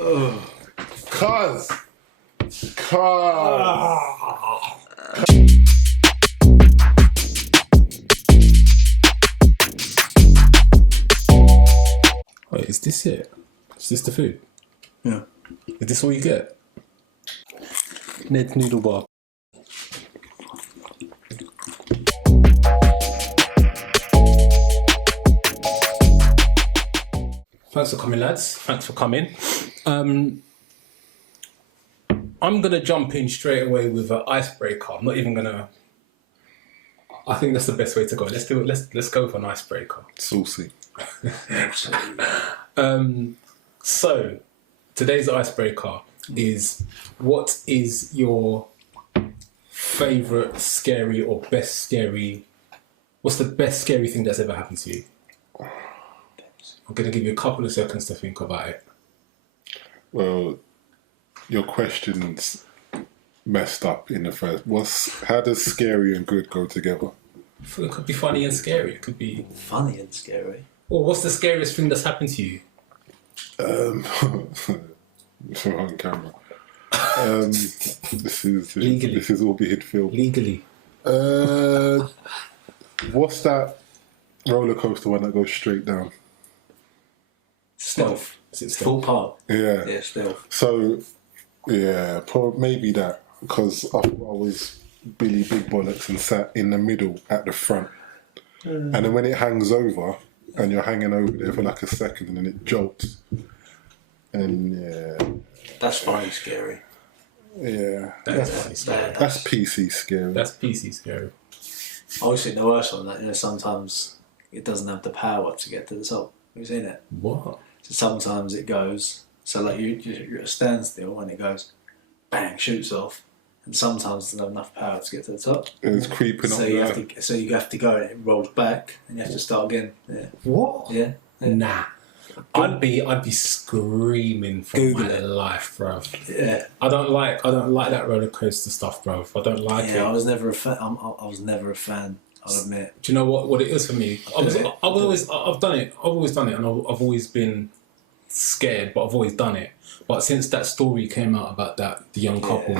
Cuz. Wait, is this it? Is this the food? Yeah. Is this all you get? Ned's noodle bar. Thanks for coming, lads. Thanks for coming. I'm gonna jump in straight away with an icebreaker. I'm not even gonna. I think that's the best way to go. Let's do it. Let's go for an icebreaker. Saucy. So today's icebreaker is: what is your favourite scary or best scary? What's the best scary thing that's ever happened to you? I'm going to give you a couple of seconds to think about it. Well, your question's messed up in the first. How does scary and good go together? It could be funny and scary. It could be funny and scary. Well, what's the scariest thing that's happened to you? On camera. This is all being filmed. Legally. What's that roller coaster one that goes straight down? Stealth. Is it Full part. Yeah. Yeah, stealth. So, yeah, maybe that, because I was Billy Big Bollocks and sat in the middle at the front. And then when it hangs over, and you're hanging over there for like a second, and then it jolts. And yeah. That's funny scary. Yeah. That's funny scary. That's PC scary. That's PC scary. I always think the worst one that, sometimes it doesn't have the power to get to the top. Have you seen it? What? So sometimes it goes, so like you're at a standstill and it goes, bang, shoots off. And sometimes it doesn't have enough power to get to the top. It's creeping so up you there. have to go and it rolls back and you have to start again. Yeah. What? Yeah. Nah. I'd be screaming for Google my it. life, bro. Yeah. I don't like that roller coaster stuff, bro. I don't like it. I was never a fan. I was never a fan. I'll admit. Do you know what it is for me? I've always done it, and I've always been scared, but I've always done it. But since that story came out about the young couple,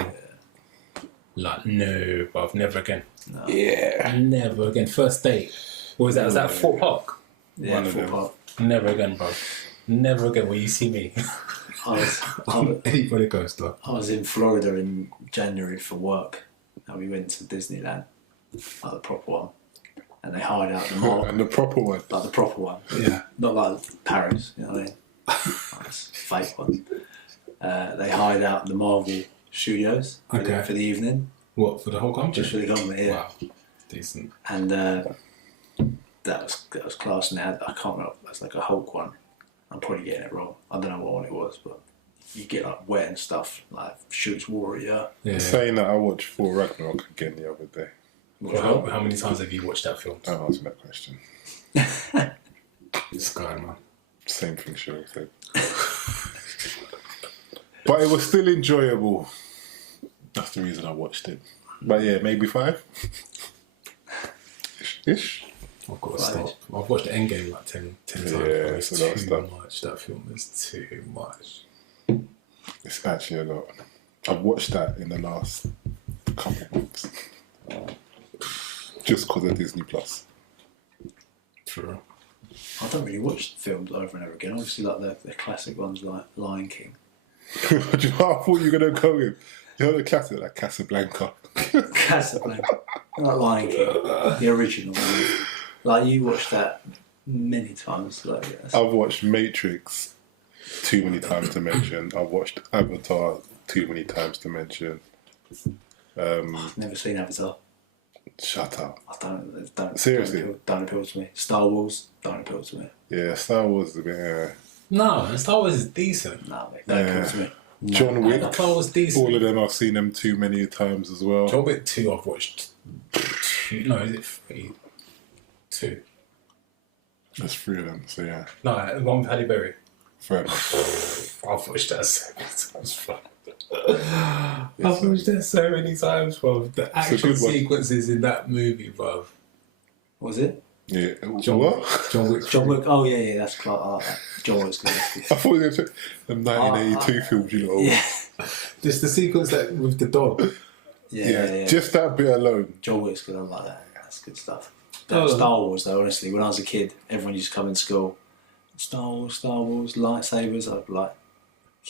like no, bruv, never again. No. Yeah. Never again. First date. What was that? Was that Fort Park? Yeah, Fort Park. Never again, bro. Never again will you see me. Anybody goes though. I was in Florida in January for work, and we went to Disneyland, like the proper one, and they hired out the mall. And the proper one. Like the proper one. Yeah. Not like Paris, you know what I mean? Like a fake one. They hired out the Marvel Studios for the evening. What, for the whole country? Just for the company, yeah. Wow, decent. And that was class. And they had, I can't remember, it was like a Hulk one. I'm probably getting it wrong. I don't know what one it was, but you get like wet and stuff, like shoots water at you. Yeah. Saying that, I watched Thor Ragnarok again the other day. How many times have you watched that film? Don't ask me that question. This guy, man. Same thing Cheryl said. But it was still enjoyable. That's the reason I watched it. But yeah, maybe 5. Ish. I've got to stop. I've watched the Endgame like 10 times. Yeah, it's so too much. That film is too much. It's actually a lot. I've watched that in the last couple of months. Just because of Disney Plus. True. I don't really watch films over and over again. Obviously, like the classic ones like Lion King. Do you know what I thought you were going to go with? You know the classic, like Casablanca. Casablanca. Like Lion King. The original one. Like, you watched that many times. Like, yes. I've watched Matrix too many times to mention. I've watched Avatar too many times to mention. I've never seen Avatar. Shut up. I don't. Seriously? Don't appeal to me. Star Wars, don't appeal to me. Yeah, Star Wars is a bit... No, Star Wars is decent. No, mate, don't appeal to me. No. John Wick. Star Wars is decent. All of them, I've seen them too many times as well. John Wick 2, I've watched 2. No, is it 3? 2. There's 3 of them, so yeah. No, the one with Halle Berry. Fair. I've watched that so many times, bro. I've watched that so many times, bro. The action sequences in that movie, bro. Was it? Yeah. John What? John Wick. John Wick. Oh yeah, that's class. John Wick's good. I thought they were the 1982 films, you know. Yeah. Just the sequence that with the dog. Yeah. Just that bit alone. John Wick's good. I like that. That's good stuff. Oh. Star Wars, though, honestly, when I was a kid, everyone used to come in school. Star Wars, lightsabers. I'd be like,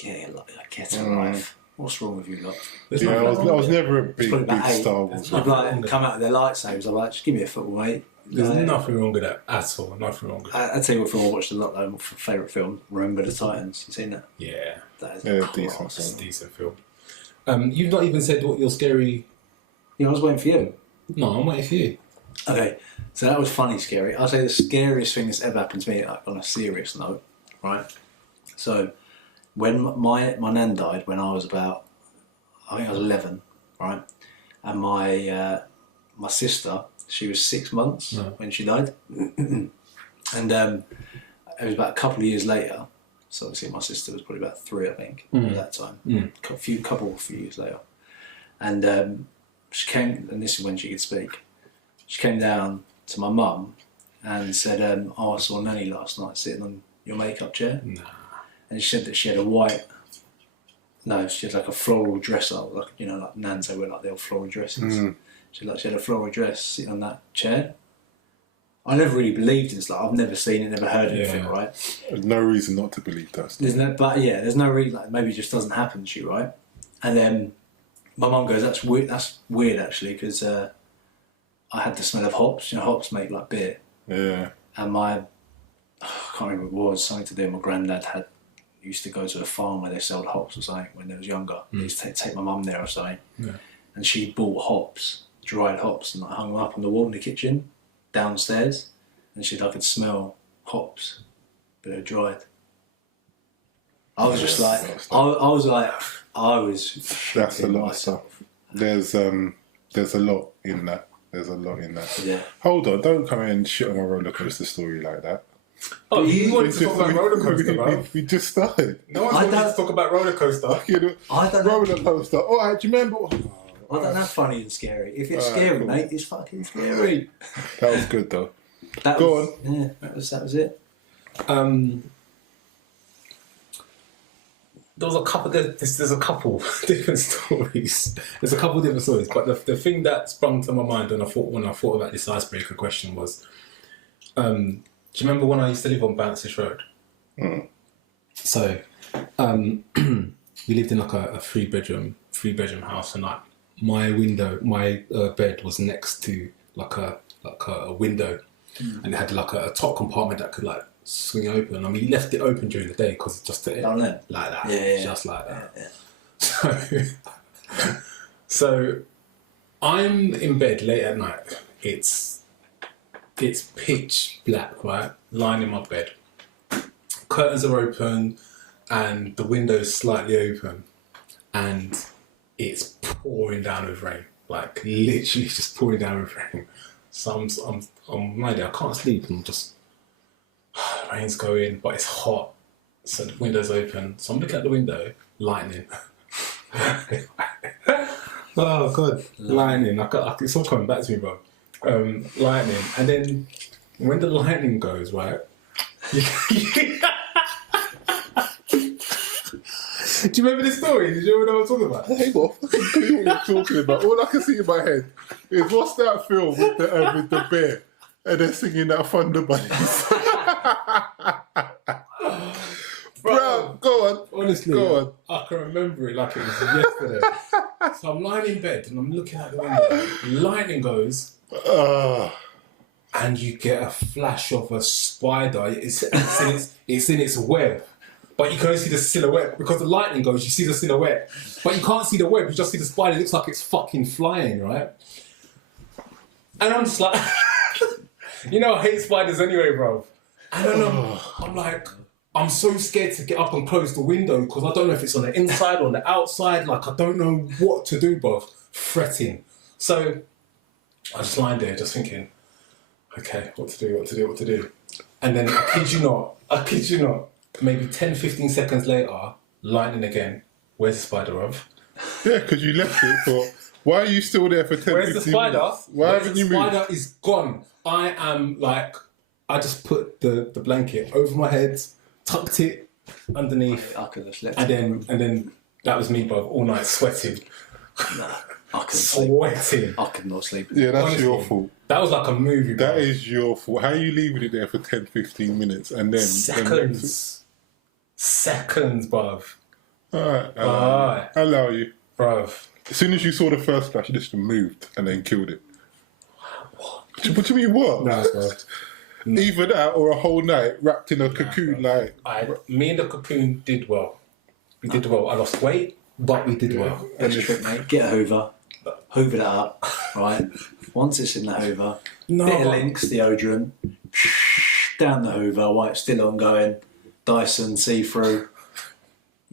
yeah, like, get a life. What's wrong with you, lot? Yeah, I was never a big about 8. Star Wars. I'd like come out with their lightsabers. I'm like, just give me a football, mate. There's nothing wrong with that at all. Nothing wrong with that. I tell you what film I watched a lot though. My favourite film, Remember the Titans. You seen that? Yeah, That is decent. it's a decent film. You've not even said what your scary. Yeah, I was waiting for you. No, I'm waiting for you. Okay, so that was funny, scary. I'll say the scariest thing that's ever happened to me, like, on a serious note, right? So, when my nan died, when I was about, I think I was 11, right? And my sister, she was 6 months when she died, and it was about a couple of years later. So obviously my sister was probably about 3, I think, at that time. A few years later, and she came, and this is when she could speak. She came down to my mum and said, "Oh, I saw Nanny last night sitting on your makeup chair." Nah. And she said that she had a white. No, she had like a floral dress up, like like nans they wear like the old floral dresses. She had a floral dress sitting on that chair. I never really believed it. It's like I've never seen it, never heard anything, right? There's no reason not to believe that. There's no reason. Like, maybe it just doesn't happen to you, right? And then my mum goes, "That's weird. That's weird, actually, because I had the smell of hops. Hops make like beer." Yeah. And I can't remember what it was. Something to do. My granddad used to go to a farm where they sold hops or something when they was younger. He used to take my mum there or something. Yeah. And she bought hops, dried hops, and hung them up on the wall in the kitchen downstairs. And I could smell hops, but they're dried. I was just like, I was. That's a lot of stuff. There's a lot in that. Yeah. Hold on, don't come in and shit on my roller coaster story like that. Oh, you wanted to talk about roller coaster, bro? We just started. No one's wanted to talk about roller coaster. I don't know. Roller coaster. All right, do you remember? I don't know, funny and scary. If it's scary, cool. mate, it's fucking scary. That was good though. Go on. Yeah, that was it. There's a couple different stories. There's a couple different stories, but the thing that sprung to my mind when I thought about this icebreaker question was, do you remember when I used to live on Bounces Road? So, we lived in like a three bedroom house, and like my bed was next to like a window, and it had like a top compartment that could like swing open. I mean, he left it open during the day because it's just like that, just like that. Yeah. So I'm in bed late at night. It's pitch black, right? Lying in my bed. Curtains are open, and the window's slightly open, and it's pouring down with rain, like literally just pouring down with rain. So I'm lying there, I can't sleep, and I'm just rain's going, but it's hot, so the window's open. So I'm looking at the window, lightning. Oh god, lightning! It's all coming back to me, bro. Lightning, and then when the lightning goes, right? Do you remember this story? Did you remember what I was talking about? Hey, what fucking what you're talking about? All I can see in my head is what's that film with the bear and they're singing that Thunder Buddies. Bro, go on. Honestly, go on. I can remember it like it was yesterday. So I'm lying in bed and I'm looking out the window. Lightning goes, and you get a flash of a spider. It's in its web. But you can only see the silhouette because the lightning goes. You see the silhouette, but you can't see the web. You just see the spider. It looks like it's fucking flying, right? And I'm just like, I hate spiders anyway, bro. And then I'm like, I'm so scared to get up and close the window because I don't know if it's on the inside or on the outside. Like I don't know what to do, bro. Fretting. So I just lying there, just thinking, okay, what to do. And then I kid you not. Maybe 10, 15 seconds later, lightning again. Where's the spider of? Yeah, because you left it for... Why are you still there for 10, Where's 15 the spider? minutes? Why haven't you moved? The spider is gone. I am like, I just put the blanket over my head, tucked it underneath, I could have slept. and then that was me, bro, all night sweating. Nah, I couldn't sleep. Sweating. I could not sleep. Yeah, that's Honestly, your fault. That was like a movie, bro. That is your fault. How are you leaving it there for 10, 15 minutes and then... Seconds, bruv. Alright, Alright. I allow you. Bruv. As soon as you saw the first flash, you just moved and then killed it. What do you mean, what? Nah, bro. Either that or a whole night wrapped in a cocoon, like... Me and the cocoon did well. We did well. I lost weight, but we did well. Extra trick, mate. Get a Hoover. Hoover that up, right? Once it's in the Hoover, bit of Lynx deodorant, down the Hoover while it's still ongoing, Dyson, see-through.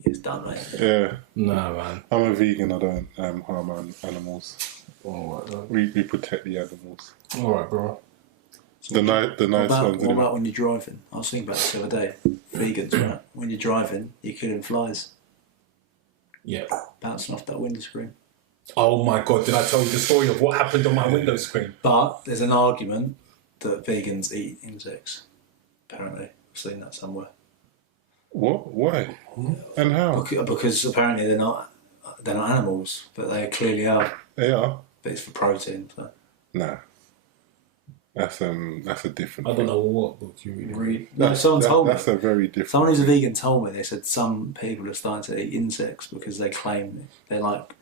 It's done, mate. Yeah. Nah, man. I'm a vegan, I don't harm animals. Alright, We protect the animals. Alright, bro. The nice ones. What about when you're driving? I was thinking about this the other day. Vegans, right? When you're driving, you're killing flies. Yeah. Bouncing off that windscreen. Oh my god, did I tell you the story of what happened on my window screen? But there's an argument that vegans eat insects. Apparently. I've seen that somewhere. What? Why? And how? Because apparently they're not animals, but they clearly are. They are. But it's for protein. So. Nah. That's a different I don't thing. know what book you read. No, someone told me. That's a very different. Someone who's a vegan told me. They said some people are starting to eat insects because they claim they're like.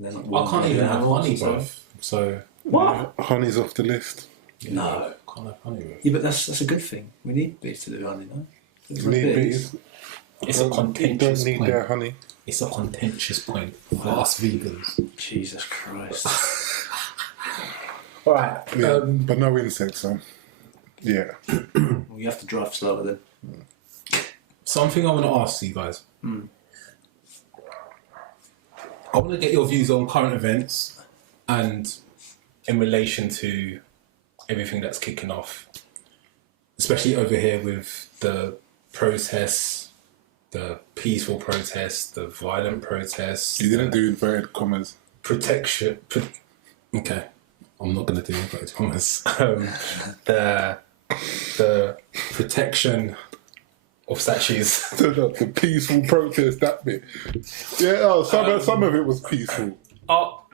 I can't even have honey, bro. So what? Honey's off the list. No, can't have honey, bro. Yeah, but that's a good thing. We need bees to do honey, no? You need bees. It's a contentious You don't need point. their honey. It's a contentious point for us vegans. Jesus Christ. All right. Yeah, but no insects, huh? Yeah. Well, you have to drive slower then. Something I want to ask you guys. I want to get your views on current events and in relation to everything that's kicking off, especially over here with the protests, the peaceful protests, the violent protests. You didn't do inverted commas. Protection. Okay, I'm not going to do inverted commas. The protection of statues. The peaceful protest, that bit. Yeah, some of it was peaceful.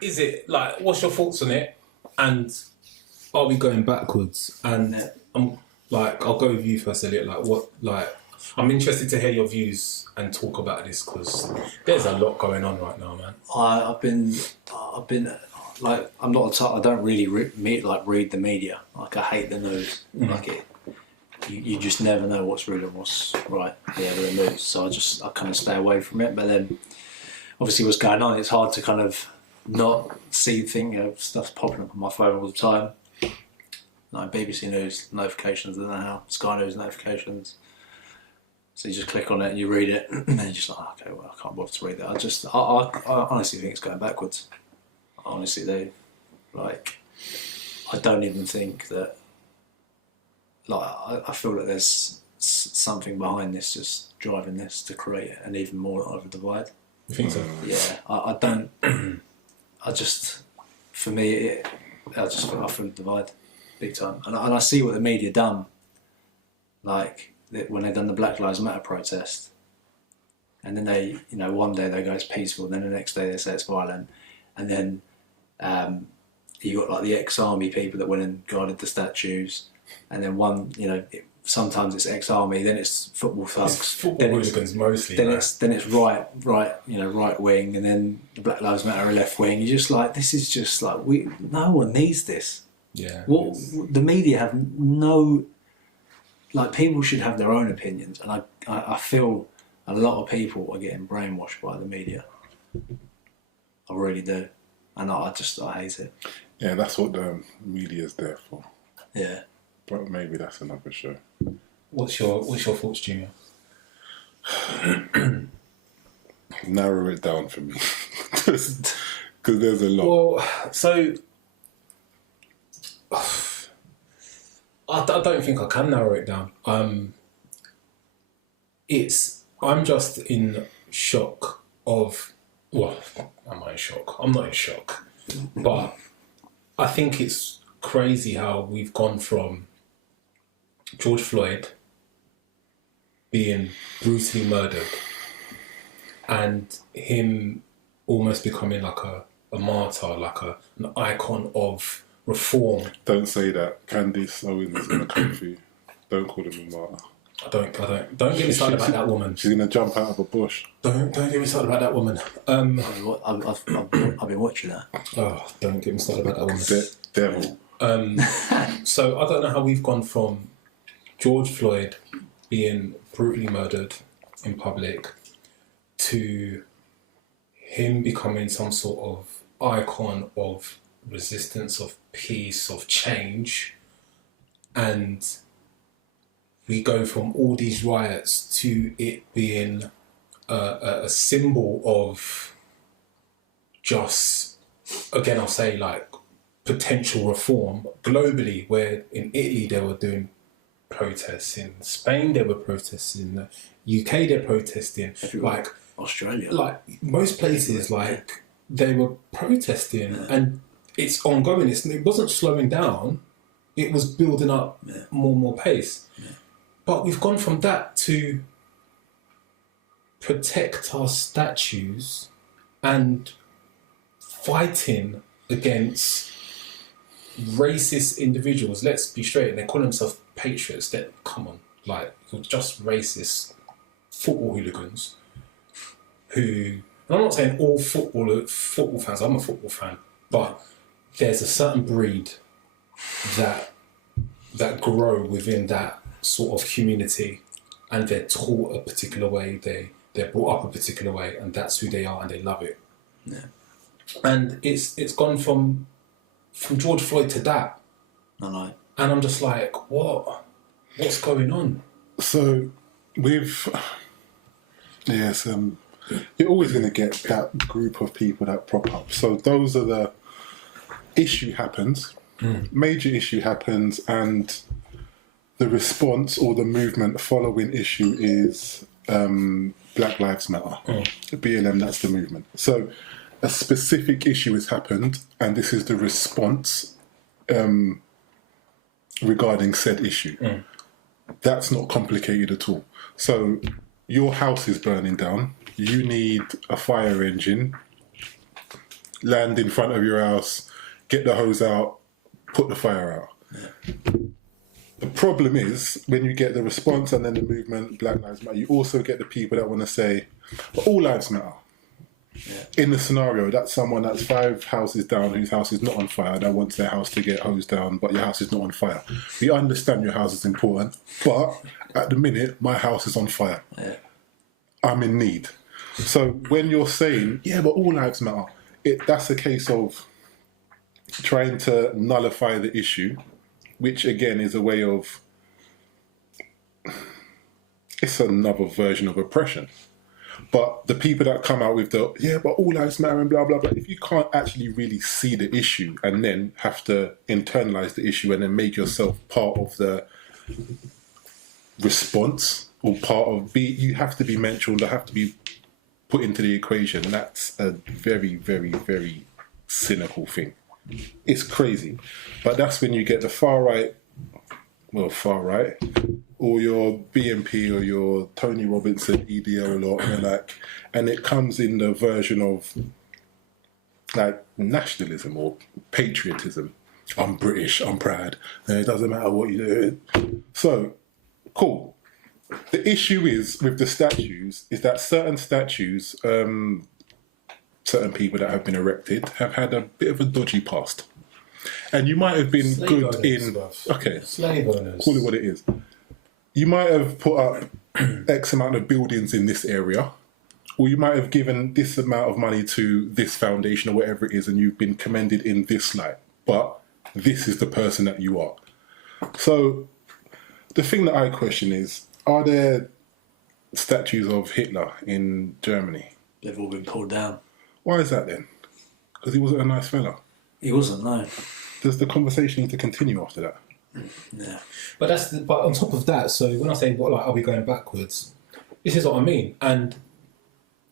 Is it like? What's your thoughts on it? And are we going backwards? And I'm like, I'll go with you first, Elliott. Like, what? Like, I'm interested to hear your views and talk about this because there's a lot going on right now, man. I've been like, I'm not a type. I don't really read the media. Like, I hate the news. Like it. You just never know what's real and what's right at the end of the news. So I kind of stay away from it. But then, obviously, what's going on, it's hard to kind of not see stuff's popping up on my phone all the time. Like BBC News notifications, I don't know how, Sky News notifications. So you just click on it and you read it, and then you're just like, okay, well, I can't bother to read that. I honestly think it's going backwards. I honestly do. Like, I don't even think that. Like, I feel that there's something behind this, just driving this to create an even more of a divide. You think so? Yeah, I don't. I just, for me, I feel the divide big time, and I see what the media done. Like when they done the Black Lives Matter protest, and then they, one day they go it's peaceful, and then the next day they say it's violent, and then you got like the ex-army people that went and guarded the statues. And then sometimes it's ex-army, then it's football thugs. It's football hooligans mostly. Then it's right wing, and then the Black Lives Matter are left wing. You're just like, this is just like no one needs this. Yeah. The media have no, like, people should have their own opinions, and I feel a lot of people are getting brainwashed by the media. I really do, and I hate it. Yeah, that's what the media's there for. Yeah. But maybe that's another show. What's your thoughts, Junior? Narrow it down for me, because there's a lot. Well, so I don't think I can narrow it down. I'm just in shock of. Well, am I in shock? I'm not in shock, but I think it's crazy how we've gone from George Floyd being brutally murdered and him almost becoming like a martyr, like an icon of reform. Don't say that. Candice Owens is going to come for you. Don't call him a martyr. Don't get me started about that woman. She's going to jump out of a bush. Don't get me started about that woman. I've been watching that. Oh, don't get me started about that woman. Devil. So I don't know how we've gone from George Floyd being brutally murdered in public to him becoming some sort of icon of resistance, of peace, of change, and we go from all these riots to it being a symbol of just, again, I'll say like potential reform globally, where in Italy they were doing protests, in Spain they were protesting, in the UK they're protesting, like Australia, like most places, like they were protesting, and it's ongoing. It wasn't slowing down; it was building up more and more pace. Yeah. But we've gone from that to protect our statues and fighting against racist individuals. Let's be straight, and they call themselves patriots. Then come on, like, you're just racist football hooligans who, and I'm not saying all football fans, I'm a football fan, but there's a certain breed that grow within that sort of community, and they're taught a particular way, they're brought up a particular way, and that's who they are, and they love it. Yeah. And it's gone from George Floyd to that. I know. And I'm just like, what's going on? So with you're always going to get that group of people that prop up. So those are the issue happens, major issue happens, and the response or the movement following issue is Black Lives Matter. BLM, that's the movement. So a specific issue has happened, and this is the response regarding said issue. That's not complicated at all. So your house is burning down. You need a fire engine. Land in front of your house, get the hose out, put the fire out. Yeah. The problem is when you get the response and then the movement, Black Lives Matter, you also get the people that want to say, but all lives matter. Yeah. In the scenario, that's someone that's 5 houses down whose house is not on fire, that wants their house to get hosed down, but your house is not on fire. We understand your house is important, but at the minute, my house is on fire. Yeah. I'm in need. So when you're saying, yeah, but all lives matter, that's a case of trying to nullify the issue, which again is a way of, it's another version of oppression. But the people that come out with but all lives matter and blah, blah, blah, if you can't actually really see the issue and then have to internalize the issue and then make yourself part of the response or you have to be mentioned or have to be put into the equation, that's a very, very, very cynical thing. It's crazy. But that's when you get the far right, or your BNP or your Tony Robinson EDL lot, and it comes in the version of like nationalism or patriotism. I'm British, I'm proud, and it doesn't matter what you do. So, cool. The issue is with the statues is that certain statues, certain people that have been erected have had a bit of a dodgy past. And you might have been slave good owners, in... bruv. Okay. Slave owners. Call it what it is. You might have put up X amount of buildings in this area, or you might have given this amount of money to this foundation or whatever it is, and you've been commended in this light. But this is the person that you are. So the thing that I question is, are there statues of Hitler in Germany? They've all been pulled down. Why is that then? Because he wasn't a nice fella. He wasn't, no. Does the conversation need to continue after that? Yeah. But but on top of that, so when I say are we going backwards, this is what I mean. And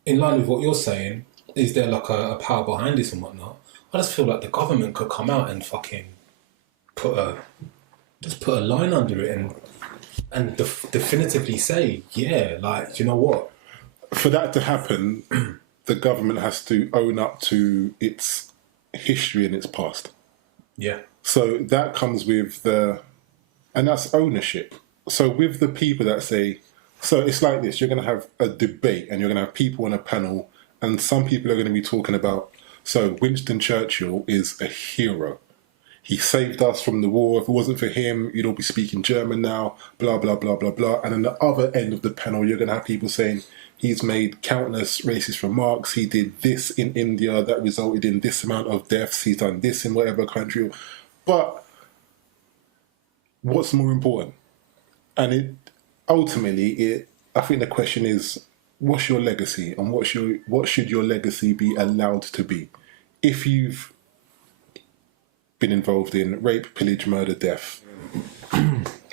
in line with what you're saying, is there like a power behind this and whatnot? I just feel like the government could come out and fucking put a line under it and definitively say, yeah, like, you know what? For that to happen, the government has to own up to its history and its past. Yeah. So that comes with and that's ownership. So with the people that say, so it's like this, you're going to have a debate and you're going to have people on a panel, and some people are going to be talking about, so Winston Churchill is a hero. He saved us from the war. If it wasn't for him, you'd all be speaking German now, blah, blah, blah, blah, blah. And on the other end of the panel, you're going to have people saying, he's made countless racist remarks. He did this in India that resulted in this amount of deaths. He's done this in whatever country. But what's more important? And ultimately, I think the question is, what's your legacy, and what should your legacy be allowed to be? If you've been involved in rape, pillage, murder, death.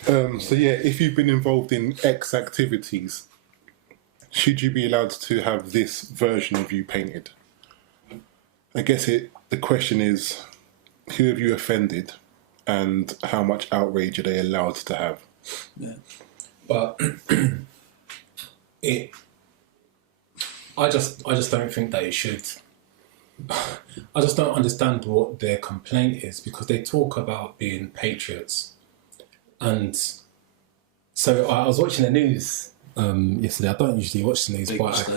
If you've been involved in X activities, should you be allowed to have this version of you painted? I guess the question is, who have you offended, and how much outrage are they allowed to have? Yeah. But I just don't think that it should. I just don't understand what their complaint is, because they talk about being patriots, and so I was watching the news yesterday. I don't usually watch the news, but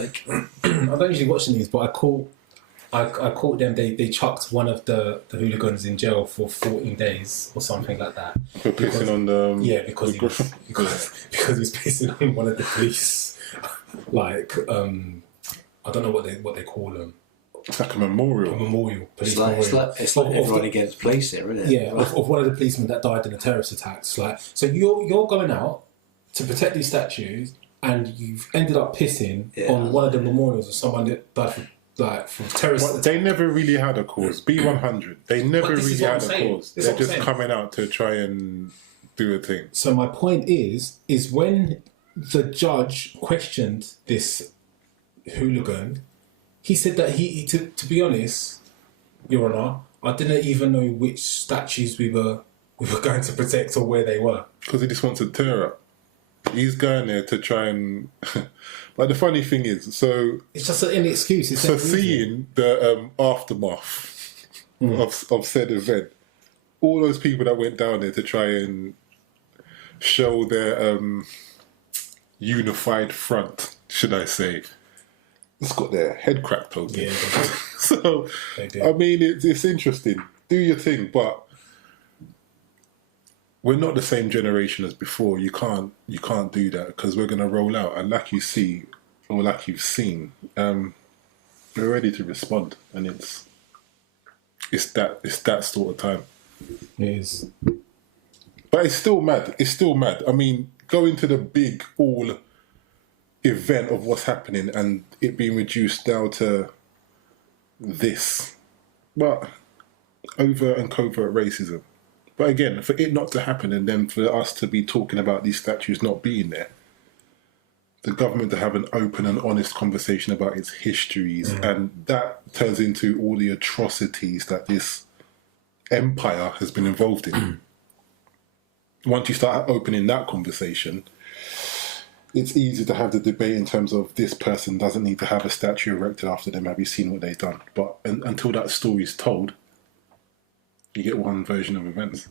I don't usually watch the news, but I caught them. They chucked one of the hooligans in jail for 14 days or something like that. For pissing on the because he was pissing on one of the police. Like I don't know what they call them. It's like a memorial. Police memorial. It's like everybody gets placed there, isn't it? Yeah, of one of the policemen that died in a terrorist attack. Like, so you're going out to protect these statues, and you've ended up pissing on one of the memorials of someone that died from terrorist attack. They never really had a cause. B100. They never really had a cause. They're just coming out to try and do a thing. So my point is when the judge questioned this hooligan, he said that he to be honest, Your Honour, I didn't even know which statues we were going to protect or where they were. Because he just wants to tear up. He's going there to try and... But the funny thing is, so... It's just an excuse. So seeing the aftermath of said event, all those people that went down there to try and show their unified front, should I say, it's got their head cracked open. Yeah, so, I mean, it's interesting. Do your thing, but we're not the same generation as before. You can't do that, because we're going to roll out. And like you see, or like you've seen, we're ready to respond. And it's that sort of time. It is. But it's still mad. It's still mad. I mean, going to the big all event of what's happening and it being reduced down to this. But overt and covert racism. But again, for it not to happen, and then for us to be talking about these statues not being there, the government to have an open and honest conversation about its histories, and that turns into all the atrocities that this empire has been involved in. Once you start opening that conversation, it's easy to have the debate in terms of this person doesn't need to have a statue erected after them. Have you seen what they've done? But until that story is told, you get one version of events.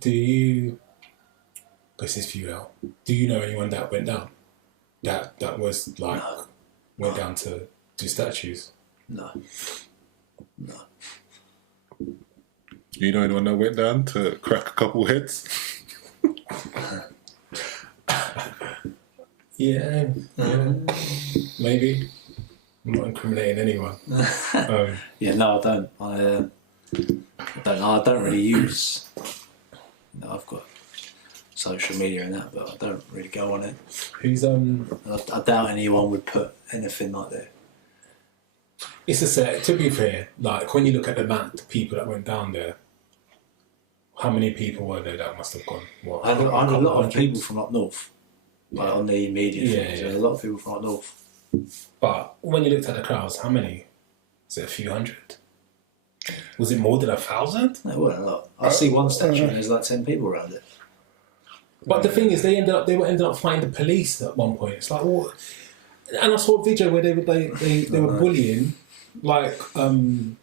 Do you... This is for you, Al. Do you know anyone that went down? That was like... No. Went down to do statues? No. Do you know anyone that went down to crack a couple heads? Yeah. Maybe. I'm not incriminating anyone. Yeah, no, I don't. I don't really use... I've got social media and that, but I don't really go on it. Who's I doubt anyone would put anything like that. It's a set. To be fair, like when you look at the amount of people that went down there, how many people were there that must have gone? What? I know a lot of people from up north, like on the media things. Yeah. A lot of people from up north. But when you looked at the crowds, how many? Is it a few hundred? Was it more than 1,000? No, it wasn't a lot. I see one statue and there's like 10 people around it. But the thing is, they ended up finding the police at one point. It's like, what? And I saw a video where they were bullying, like some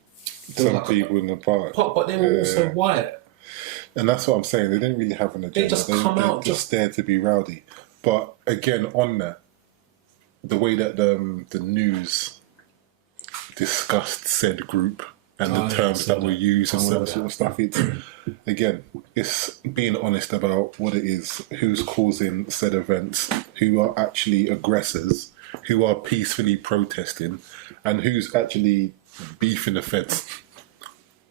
people in the park. But they were also white. And that's what I'm saying. They didn't really have an agenda. They just come out just there to be rowdy. But again, on that, the way that the news discussed said group and the terms that were used and all that sort of stuff, it's being honest about what it is, who's causing said events, who are actually aggressors, who are peacefully protesting, and who's actually beefing the feds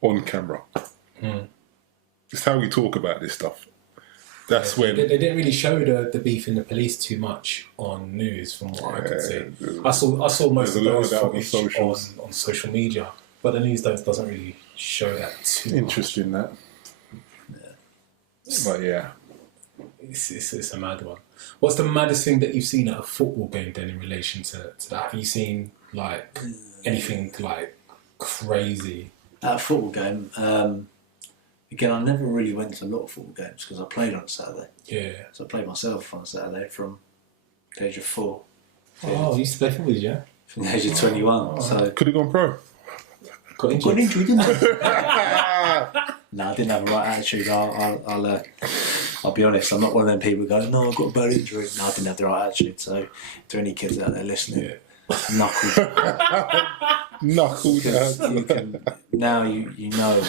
on camera. It's how we talk about this stuff. That's when they didn't really show the beef in the police too much on news, from what I could see. I saw most of those footage on social media, but the news doesn't really show that too interesting much. But yeah, it's a mad one. What's the maddest thing that you've seen at a football game then in relation to that? Have you seen like anything like crazy at a football game? Again, I never really went to a lot of football games because I played on a Saturday. Yeah. So I played myself on a Saturday from the age of 4. Oh, you used to play football, yeah? From the age of 21. So could have gone pro. Got injured, didn't I? No, I didn't have the right attitude. I'll be honest, I'm not one of them people going, no, I've got a bad injury. No, I didn't have the right attitude. So to any kids out there listening, knuckled. Now you know.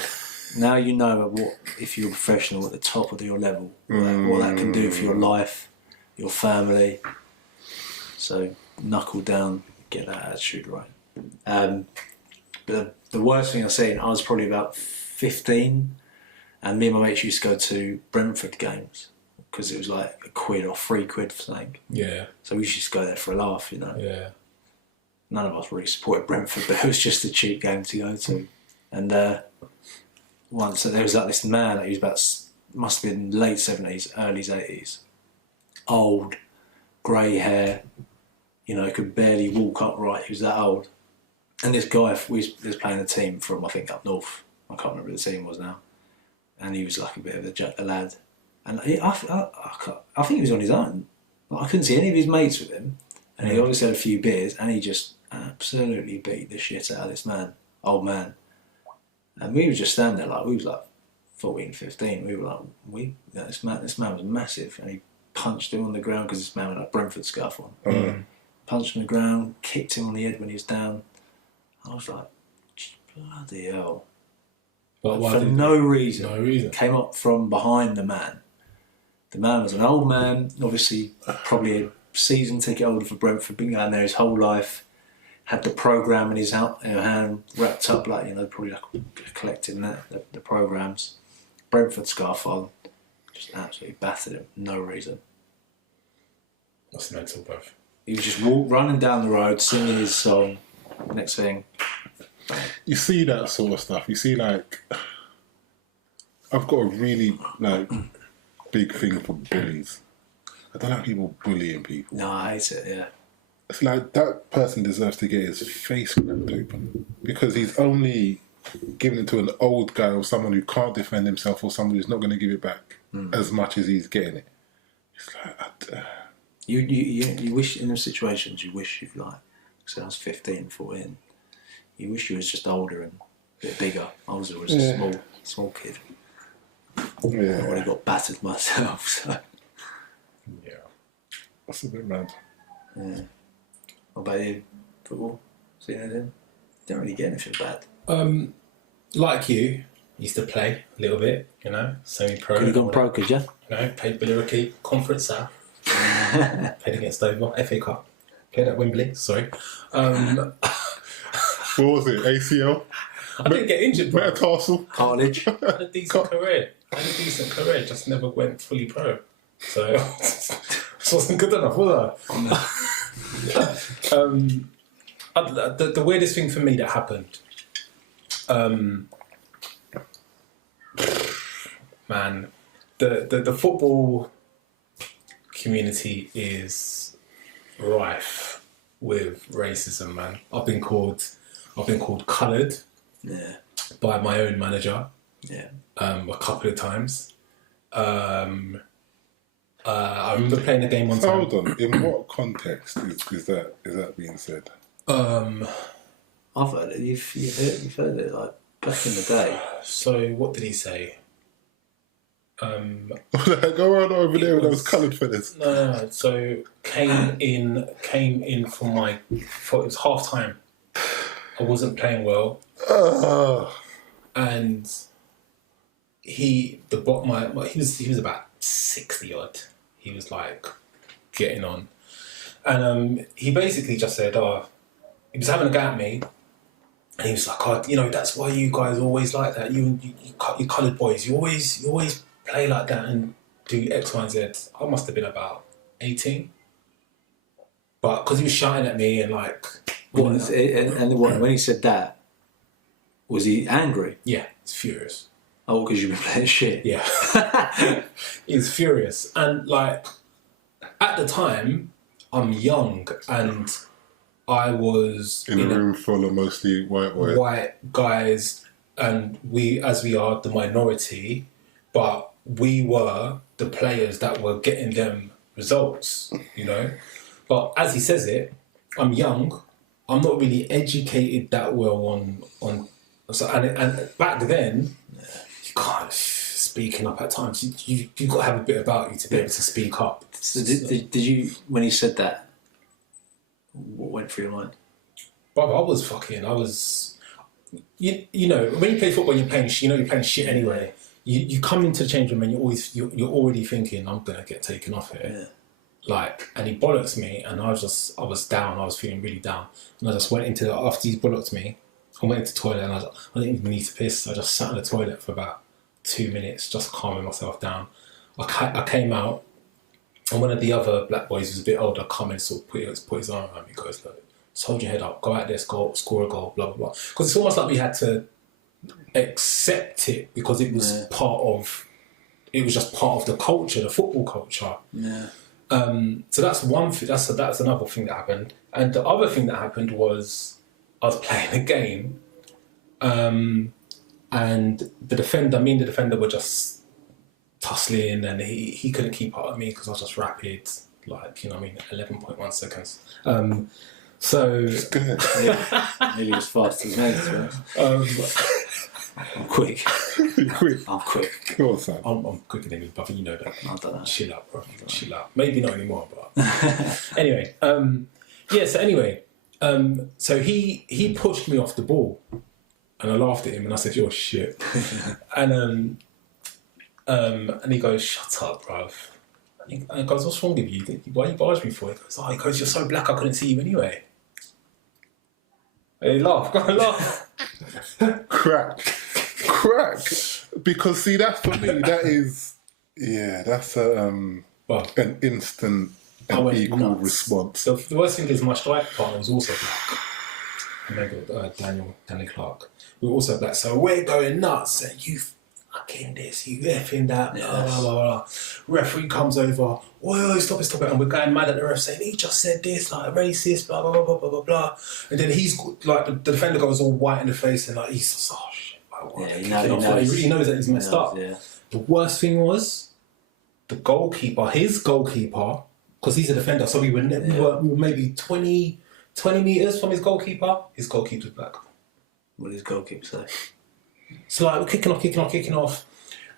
Now you know what, if you're a professional at the top of your level, what that can do for your life, your family. So knuckle down, get that attitude right. But the worst thing I've seen, I was probably about 15, and me and my mates used to go to Brentford games because it was like £1 or £3 for something. Yeah. So we used to go there for a laugh, you know. Yeah. None of us really supported Brentford, but it was just a cheap game to go to. And once, so there was like this man that he was must have been late 70s, early 80s, old, grey hair, you know, could barely walk upright. He was that old. And this guy, we was playing a team from, I think, up north. I can't remember who the team was now. And he was like a bit of a lad. And I think he was on his own. Like, I couldn't see any of his mates with him. And he obviously had a few beers, and he just absolutely beat the shit out of this man, old man. And we were just standing there like, we was like 14, 15. We were like, this man was massive. And he punched him on the ground because this man had a Brentford scarf on. Punched him on the ground, kicked him on the head when he was down. I was like, bloody hell. But for no reason. Came up from behind the man. The man was an old man, obviously probably a season ticket holder for Brentford, been going there his whole life. Had the programme in his hand, wrapped up like, you know, probably like collecting the programmes. Brentford scarf on, just absolutely battered him, no reason. That's mental, bro. He was just running down the road, singing his song. Next thing, you see that sort of stuff. You see, like, I've got a really big thing for bullies. I don't like people bullying people. No, I hate it. Yeah. It's like that person deserves to get his face cracked open because he's only giving it to an old guy or someone who can't defend himself or someone who's not going to give it back as much as he's getting it. It's like you wish in those situations you wish you like. So I was 15, 14. You wish you was just older and a bit bigger. I was always a small kid. Yeah. I already got battered myself. So. Yeah, that's a bit mad. Yeah. What about you? Football? See anything? Don't really get anything bad. Like you, used to play a little bit, you know, semi-pro. Could have gone pro, could you? You know, played Billericay, Conference South. Played against Dover, FA Cup. Played at Wembley, sorry. What was it, ACL? I didn't get injured, bro. Metatarsal? Cartilage? I had a decent career. Just never went fully pro. So, this wasn't good enough, was I? The weirdest thing for me that happened, man, the football community is rife with racism, man. I've been called coloured. Yeah. by my own manager. Yeah. A couple of times. I remember playing a game one time. Hold on. In what context is that being said? I've heard it. You've heard it like back in the day. So what did he say? Go on over there with those coloured fellas. No. So came in for it was half time. I wasn't playing well, and he was about 60 odd. He was like getting on, and he basically just said, he was having a go at me, and he was like, that's why you guys are always like that. You coloured boys, you always play like that and do X, Y, and Z. I must have been about 18, but because he was shouting at me and like. When he said that, was he angry? Yeah, he's furious. Oh, because you've been playing shit. Yeah, he's furious, and like at the time, I'm young and I was in a room full of mostly white guys, and we are the minority, but we were the players that were getting them results, But as he says it, I'm young. I'm not really educated that well on and back then you can't speaking up at times. You got to have a bit about you to be able to speak up. So did you, when he said that, what went through your mind? But I was you know when you play football you're playing shit anyway. You come into the change room and you're already thinking I'm gonna get taken off here. Yeah. Like, and he bollocks me, and I was down. I was feeling really down, and I just went after he bollocked me. I went into the toilet, and I didn't even need to piss. I just sat in the toilet for about 2 minutes, just calming myself down. I came out, and one of the other black boys who was a bit older come and sort of put his arm around me. He goes, "Look, just hold your head up, go out there, score a goal, blah blah blah." Because it's almost like we had to accept it because it was it was just part of the culture, the football culture. Yeah. So that's one thing. That's another thing that happened. And the other thing that happened was I was playing a game, and me and the defender were just tussling, and he couldn't keep up with me because I was just rapid, 11.1 seconds. So Nearly as fast as me. I'm quick. I'm quick. Go on, Sam. I'm quicker than you, brother. You know that. I don't know. Chill out, bro. Chill out. Maybe not anymore, but anyway. So he pushed me off the ball, and I laughed at him, and I said, "You're shit." and he goes, "Shut up, bruv." And he goes, "What's wrong with you? Why you barged me for?" He goes, "You're so black, I couldn't see you anyway." And he laughed. Go on, laugh. Crack. Because see, that for me, that's an instant and equal nuts. Response. The worst thing is my strike partner was also black. Remember Danny Clark. We were also black, so we're going nuts. And you fucking this, you effing that, blah, blah, blah, blah. Referee comes over, whoa, stop it. And we're going mad at the ref saying, he just said this, like racist, blah, blah, blah, blah, blah, blah, blah. And then he's like, the defender goes all white in the face and like, he's just, oh shit. He knows that he's messed up. Yeah. The worst thing was the goalkeeper, his goalkeeper, because he's a defender, so we were maybe 20 metres from his goalkeeper. His goalkeeper's black. What did his goalkeeper say? So like we're kicking off,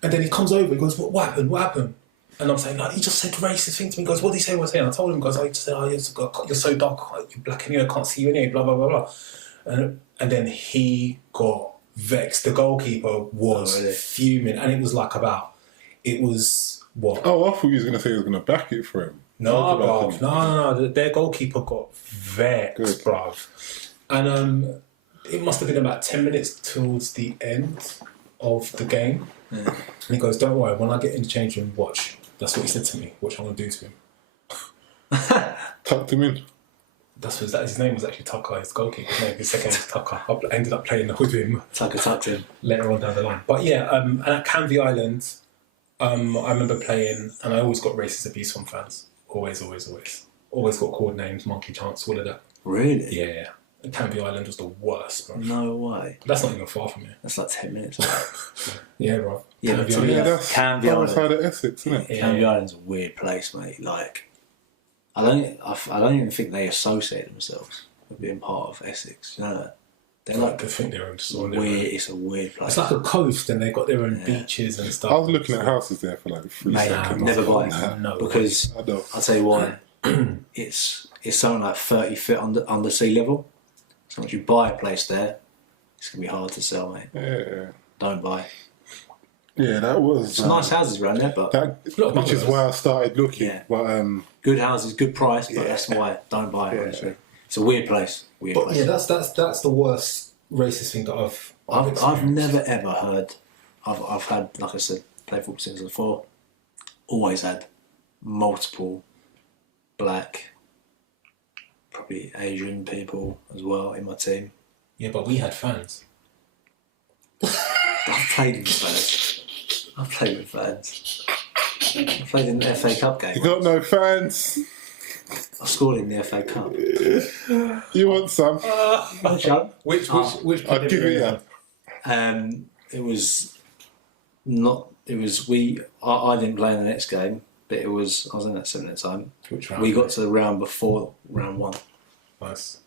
and then he comes over. He goes, "What happened?" And I'm saying, like, he just said racist thing to me. He goes, "What did he say? What did he say?" And I told him, "He just said, you're so dark, you're black anyway, I can't see you anyway, blah blah blah blah." And then he got vexed. The goalkeeper was fuming, and it was like it was what? Oh, I thought you was going to say he was going to back it for him. No, bruv. No. Their goalkeeper got vexed, bruv. And it must have been about 10 minutes towards the end of the game. Yeah. And he goes, "Don't worry, when I get in the change room, watch." That's what he said to me. Watch what I'm going to do to him. Tucked him in. His name was actually Tucker. His goalkeeper's name. His second name was Tucker. I ended up playing with him. Tucker tucked him. Later on down the line. But yeah, and at Canvey Island, I remember playing, and I always got racist abuse from fans. Always. Always got called names, monkey chants, all of that. Really? Yeah. Canvey Island was the worst, bro. No way. That's not even far from here. That's like 10 minutes. Yeah, bro. Yeah, Canvey but Island. yeah, that's Canvey other Island. side of Essex, isn't it? Yeah. Canvey Island's a weird place, mate. Like, I don't even think they associate themselves with being part of Essex. You know that? They're Like, like I think they're just on weird. It's a weird place. It's like a coast, and they've got their own beaches and stuff. I was looking at houses there for like 3 Mate, seconds. Never buy Nah, it No, because I don't. I'll tell you why. it's something like 30 feet under sea level. So once you buy a place there, it's gonna be hard to sell, mate. Yeah. Don't buy. Yeah, that was. It's nice houses around there, but Which is why I started looking. Yeah. But good houses, good price. But that's why don't buy it. Honestly, it's a weird place. Weird But place. yeah, that's the worst racist thing that I've I've experienced. never ever heard. I've had, like I said, played football since I was 4. Always had multiple black, probably Asian people as well in my team. Yeah, but we had fans. I've played with fans. I've played with fans. I played in the FA Cup game. you got no fans. I scored in the FA Cup. You want some? No joke. Which I'll give you that. It was not. It was we. I didn't play in the next game, but it was. I was in that 7 at the time. Which round? We got to the round before round 1. Nice.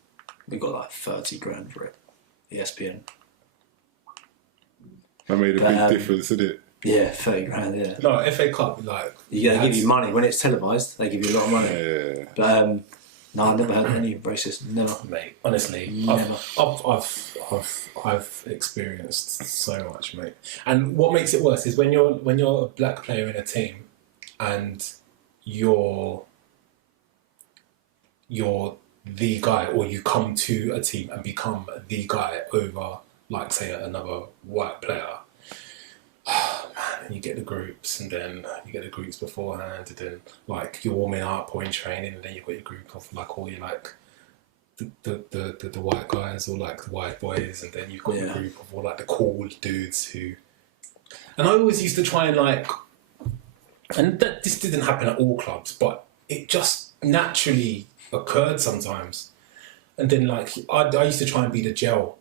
We got like 30 grand for it. ESPN. That made a big difference, didn't it? Yeah, 30 grand. Yeah. No, FA Cup, like They give you money when it's televised. They give you a lot of money. Yeah. But no, I never had any racist. Never. mate. Honestly, Never. I've experienced so much, mate. And what makes it worse is when you're a black player in a team, and you're the guy, or you come to a team and become the guy over, like, say, another white player. Oh, man, and you get the groups, and then you get the groups beforehand, and then like you're warming up or in training, and then you've got your group of like all your like the white guys or like the white boys, and then you've got your group of all like the cool dudes who. And I always used to try and like, and this didn't happen at all clubs, but it just naturally occurred sometimes. And then like I used to try and be the gel.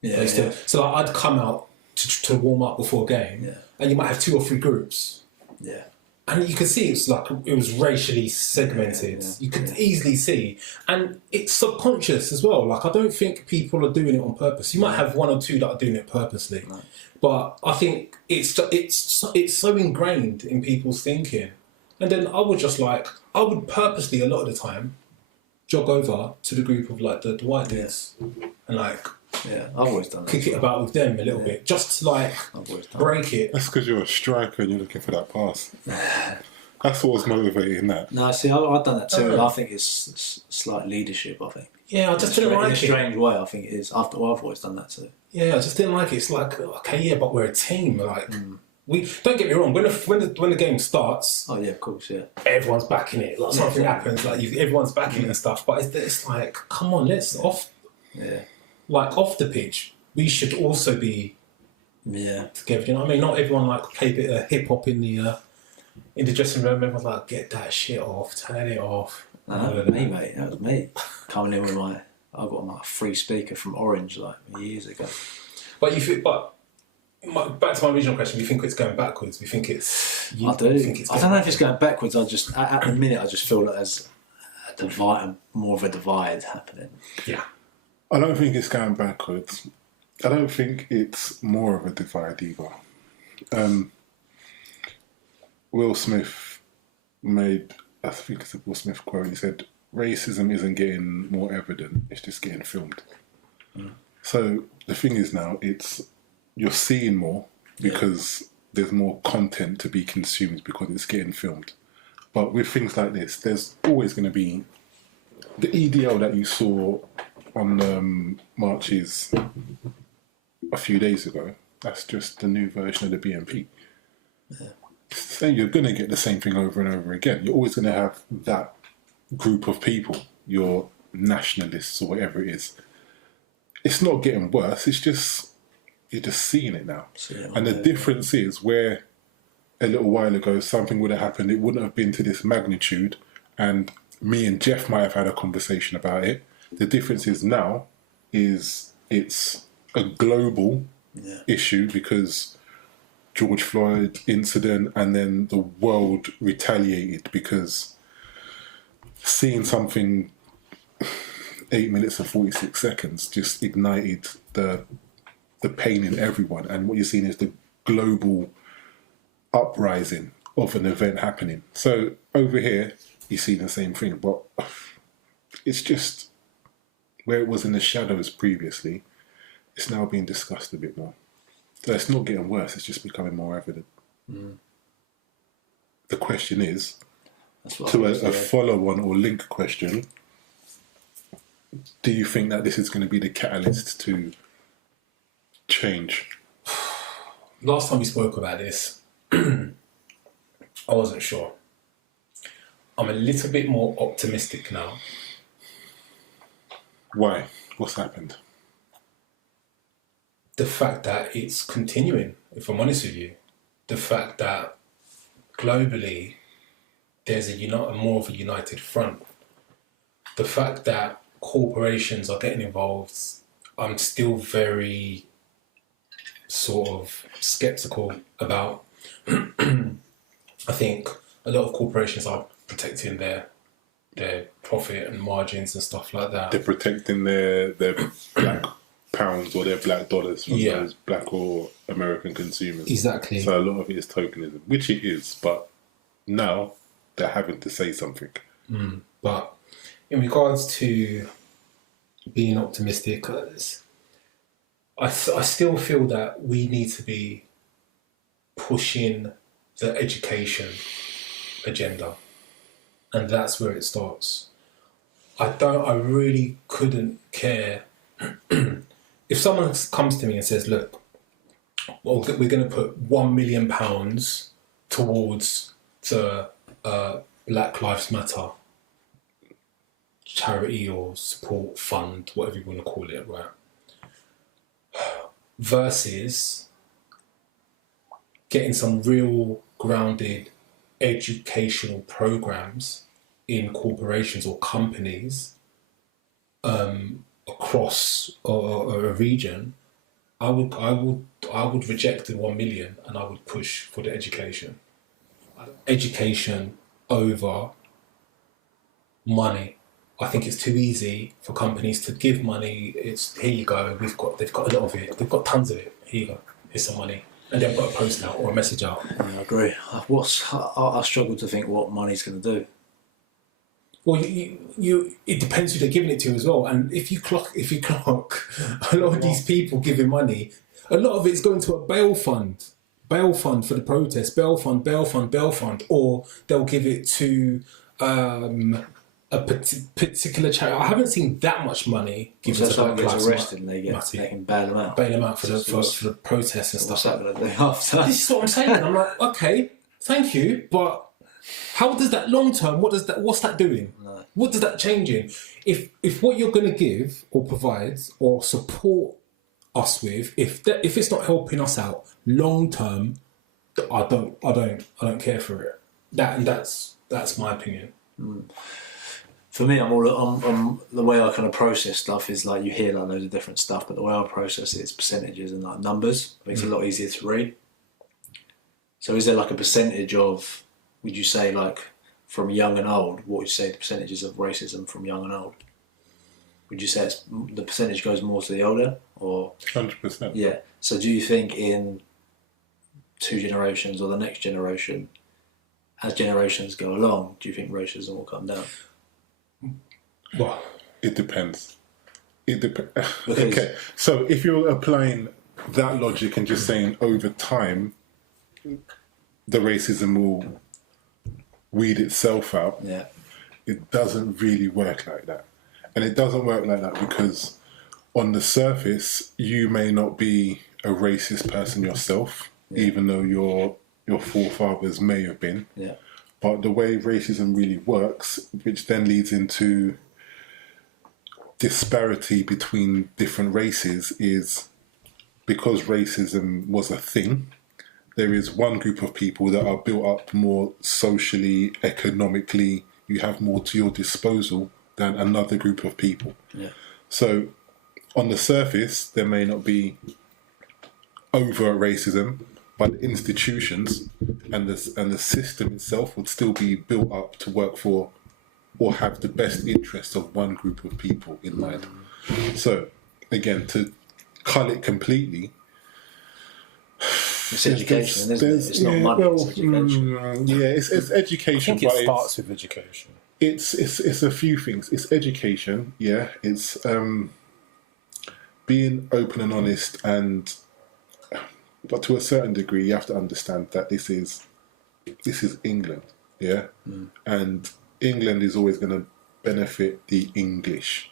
Yeah. So like, I'd come out to warm up before a game, and you might have 2 or 3 groups. Yeah. And you could see it was racially segmented. You could easily see, and it's subconscious as well. Like I don't think people are doing it on purpose. You might have 1 or 2 that are doing it purposely, but I think it's so ingrained in people's thinking. And then I would purposely a lot of the time jog over to the group of like the white dudes and like. Yeah, I've always done that. Kick it about with them a little bit, just to like break it. That's because you're a striker and you're looking for that pass. That's what was motivating that. No, see, I've done that too, and I think it's slight leadership. I think. Yeah, I just didn't like in a it. strange way. I think it is. I've always done that too. Yeah, I just didn't like it. It's like, okay, yeah, but we're a team. Like, we don't get me wrong. When the game starts, Oh yeah, of course, yeah. everyone's backing it. Like something happens, like everyone's backing it and stuff. But it's like, come on, let's off. Yeah. Like off the pitch, we should also be together. You know what I mean? Not everyone like play a bit of hip hop in the dressing room. Everyone's like, get that shit off, turn it off. That was me, mate. That was me coming in with I got my free speaker from Orange like years ago. But back to my original question, we think it's going backwards. We think it's. I do. I don't know if it's going backwards. I just at the minute I just feel that there's a divide, more of a divide happening. Yeah. I don't think it's going backwards. I don't think it's more of a divide either. Will Smith made, I think it's a Will Smith quote, he said, racism isn't getting more evident, it's just getting filmed. So the thing is now, you're seeing more because there's more content to be consumed because it's getting filmed. But with things like this, there's always going to be the EDL that you saw on marches a few days ago. That's just the new version of the BNP. So you're going to get the same thing over and over again. You're always going to have that group of people, your nationalists or whatever it is. It's not getting worse. It's just you're just seeing it now. And the difference is where a little while ago something would have happened, it wouldn't have been to this magnitude, and me and Jeff might have had a conversation about it. The difference is now is it's a global issue because George Floyd incident, and then the world retaliated because seeing something 8 minutes and 46 seconds just ignited the pain in everyone. And what you're seeing is the global uprising of an event happening. So over here, you see the same thing, but it's just where it was in the shadows previously, it's now being discussed a bit more. So it's not getting worse, it's just becoming more evident. The question is, to a follow-on or link question, do you think that this is going to be the catalyst to change? Last time we spoke about this, I wasn't sure. I'm a little bit more optimistic now. Why? What's happened? The fact that it's continuing, if I'm honest with you. The fact that globally there's more of a united front. The fact that corporations are getting involved, I'm still very sort of skeptical about. I think a lot of corporations are protecting their profit and margins and stuff like that. They're protecting their black pounds or their black dollars from those black or American consumers. Exactly. So a lot of it is tokenism, which it is, but now they're having to say something. But in regards to being optimistic, I still feel that we need to be pushing the education agenda, and that's where it starts. I really couldn't care if someone comes to me and says, look, well, we're going to put £1 million towards the Black Lives Matter charity or support fund, whatever you want to call it, right? Versus getting some real grounded educational programs in corporations or companies across a region, I would reject the 1 million and I would push for the education. Education over money. I think it's too easy for companies to give money. It's here you go. They've got a lot of it. They've got tons of it. Here you go. Here's some money, and they've got a post out or a message out. Yeah, I agree. I struggle to think what money's going to do. Well, it depends who they're giving it to as well. And if you clock a lot of these people giving money, a lot of it's going to a bail fund for the protest, bail fund, or they'll give it to a particular charity. I haven't seen that much money given to someone Black gets Lives arrested and they can bail them out. Bail them out for the protests and stuff. What's that going to do after? This is what I'm saying. I'm like, okay, thank you, but how does that long term? What's that doing? No. What does that change in? If what you're going to give or provide or support us with, if it's not helping us out long term, I don't care for it. That's my opinion. For me, I'm the way I kind of process stuff is like you hear like loads of different stuff, but the way I process it is percentages and like numbers. It makes it a lot easier to read. So is there like a percentage of, would you say like from young and old, what would you say the percentages of racism from young and old? Would you say the percentage goes more to the older or? 100%. Yeah. So do you think in 2 generations or the next generation, as generations go along, do you think racism will come down? Well, it depends. Okay, so if you're applying that logic and just saying over time, the racism will weed itself out, it doesn't really work like that. And it doesn't work like that because on the surface, you may not be a racist person yourself, even though your forefathers may have been. Yeah. But the way racism really works, which then leads into disparity between different races, is because racism was a thing, there is one group of people that are built up more socially, economically, you have more to your disposal than another group of people. Yeah. So on the surface, there may not be overt racism, but the institutions and the system itself would still be built up to work for or have the best interests of one group of people in mind. So, again, to cull it completely, it's education, isn't it? It's not money, it's education. It's education. I think it starts with education. It's a few things. It's education, yeah. It's being open and honest, but to a certain degree, you have to understand that this is England, yeah, and England is always going to benefit the English.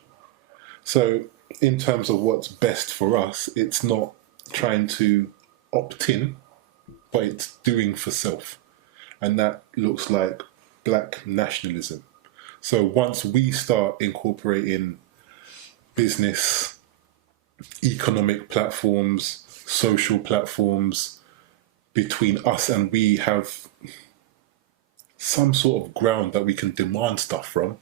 So, in terms of what's best for us, it's not trying to opt in, but it's doing for self, and that looks like black nationalism. So once we start incorporating business, economic platforms, social platforms between us, and we have some sort of ground that we can demand stuff from,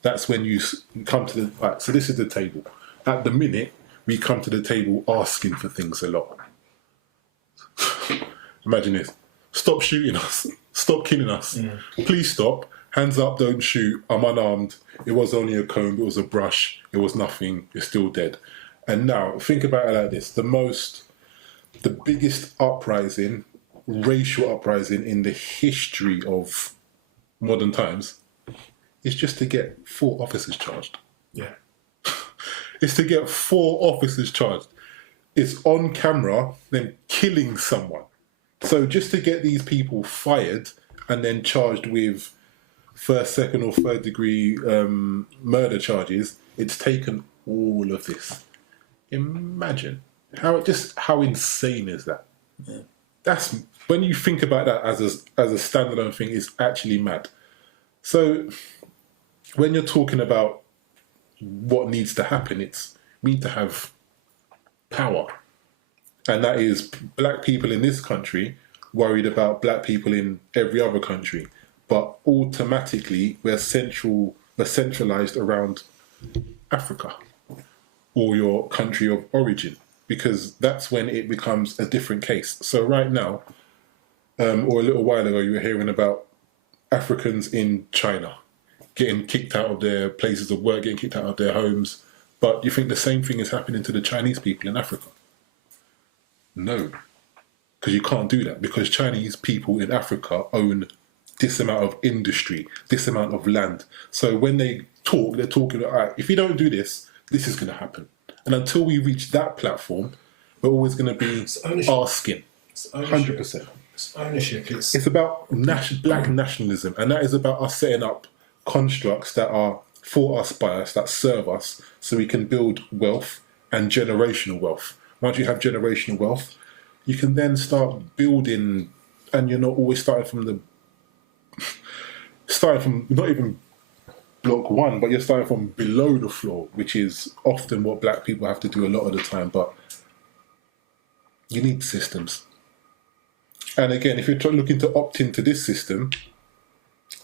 that's when you come to the... Right, so this is the table. At the minute, we come to the table asking for things a lot. Imagine this. Stop shooting us. Stop killing us. Please stop. Hands up, don't shoot. I'm unarmed. It was only a comb. It was a brush. It was nothing. You're still dead. And now, think about it like this. The biggest uprising, racial uprising in the history of modern times is just to get 4 officers charged. Yeah. It's to get 4 officers charged. It's on camera, them killing someone. So just to get these people fired and then charged with first, second or third degree murder charges, it's taken all of this. Imagine how insane is that? Yeah. That's when you think about that as a standalone thing, it's actually mad. So when you're talking about what needs to happen, we need to have power. And that is black people in this country worried about black people in every other country. But automatically we're centralized around Africa or your country of origin, because that's when it becomes a different case. So right now, or a little while ago, you were hearing about Africans in China getting kicked out of their places of work, getting kicked out of their homes. But you think the same thing is happening to the Chinese people in Africa? No, because you can't do that, because Chinese people in Africa own this amount of industry, this amount of land. So when they talk, they're talking, all right, if you don't do this, this is going to happen. And until we reach that platform, we're always going to be asking. 100%. It's ownership. It's about black nationalism, and that is about us setting up constructs that are for us, by us, that serve us, so we can build wealth and generational wealth. Once you have generational wealth, you can then start building, and you're not always starting from not even block 1, but you're starting from below the floor, which is often what black people have to do a lot of the time. But you need systems. And again, if you're looking to opt into this system,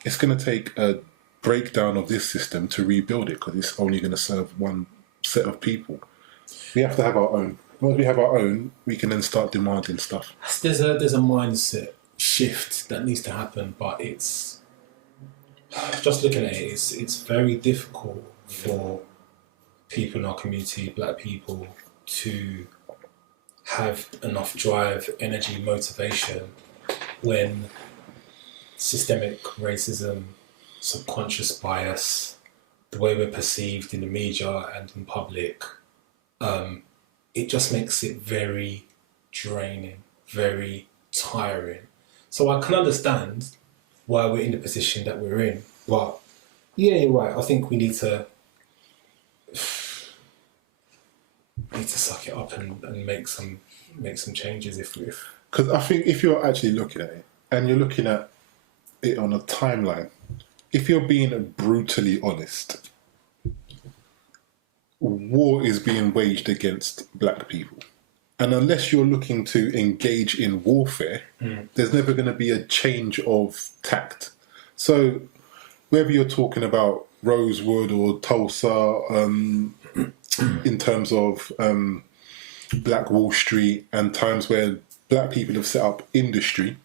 it's going to take a breakdown of this system to rebuild it, because it's only going to serve one set of people. We have to have our own. Once we have our own, we can then start demanding stuff. There's a mindset shift that needs to happen, but it's just looking at it. It's very difficult for people in our community, black people, to have enough drive, energy, motivation when systemic racism, subconscious bias, the way we're perceived in the media and in public, it just makes it very draining, very tiring. So I can understand why we're in the position that we're in, but yeah, you're right. I think we need to suck it up and make some changes if because I think if you're actually looking at it and you're looking at it on a timeline, if you're being brutally honest, war is being waged against black people. And unless you're looking to engage in warfare, there's never going to be a change of tact. So whether you're talking about Rosewood or Tulsa, in terms of Black Wall Street and times where black people have set up industry,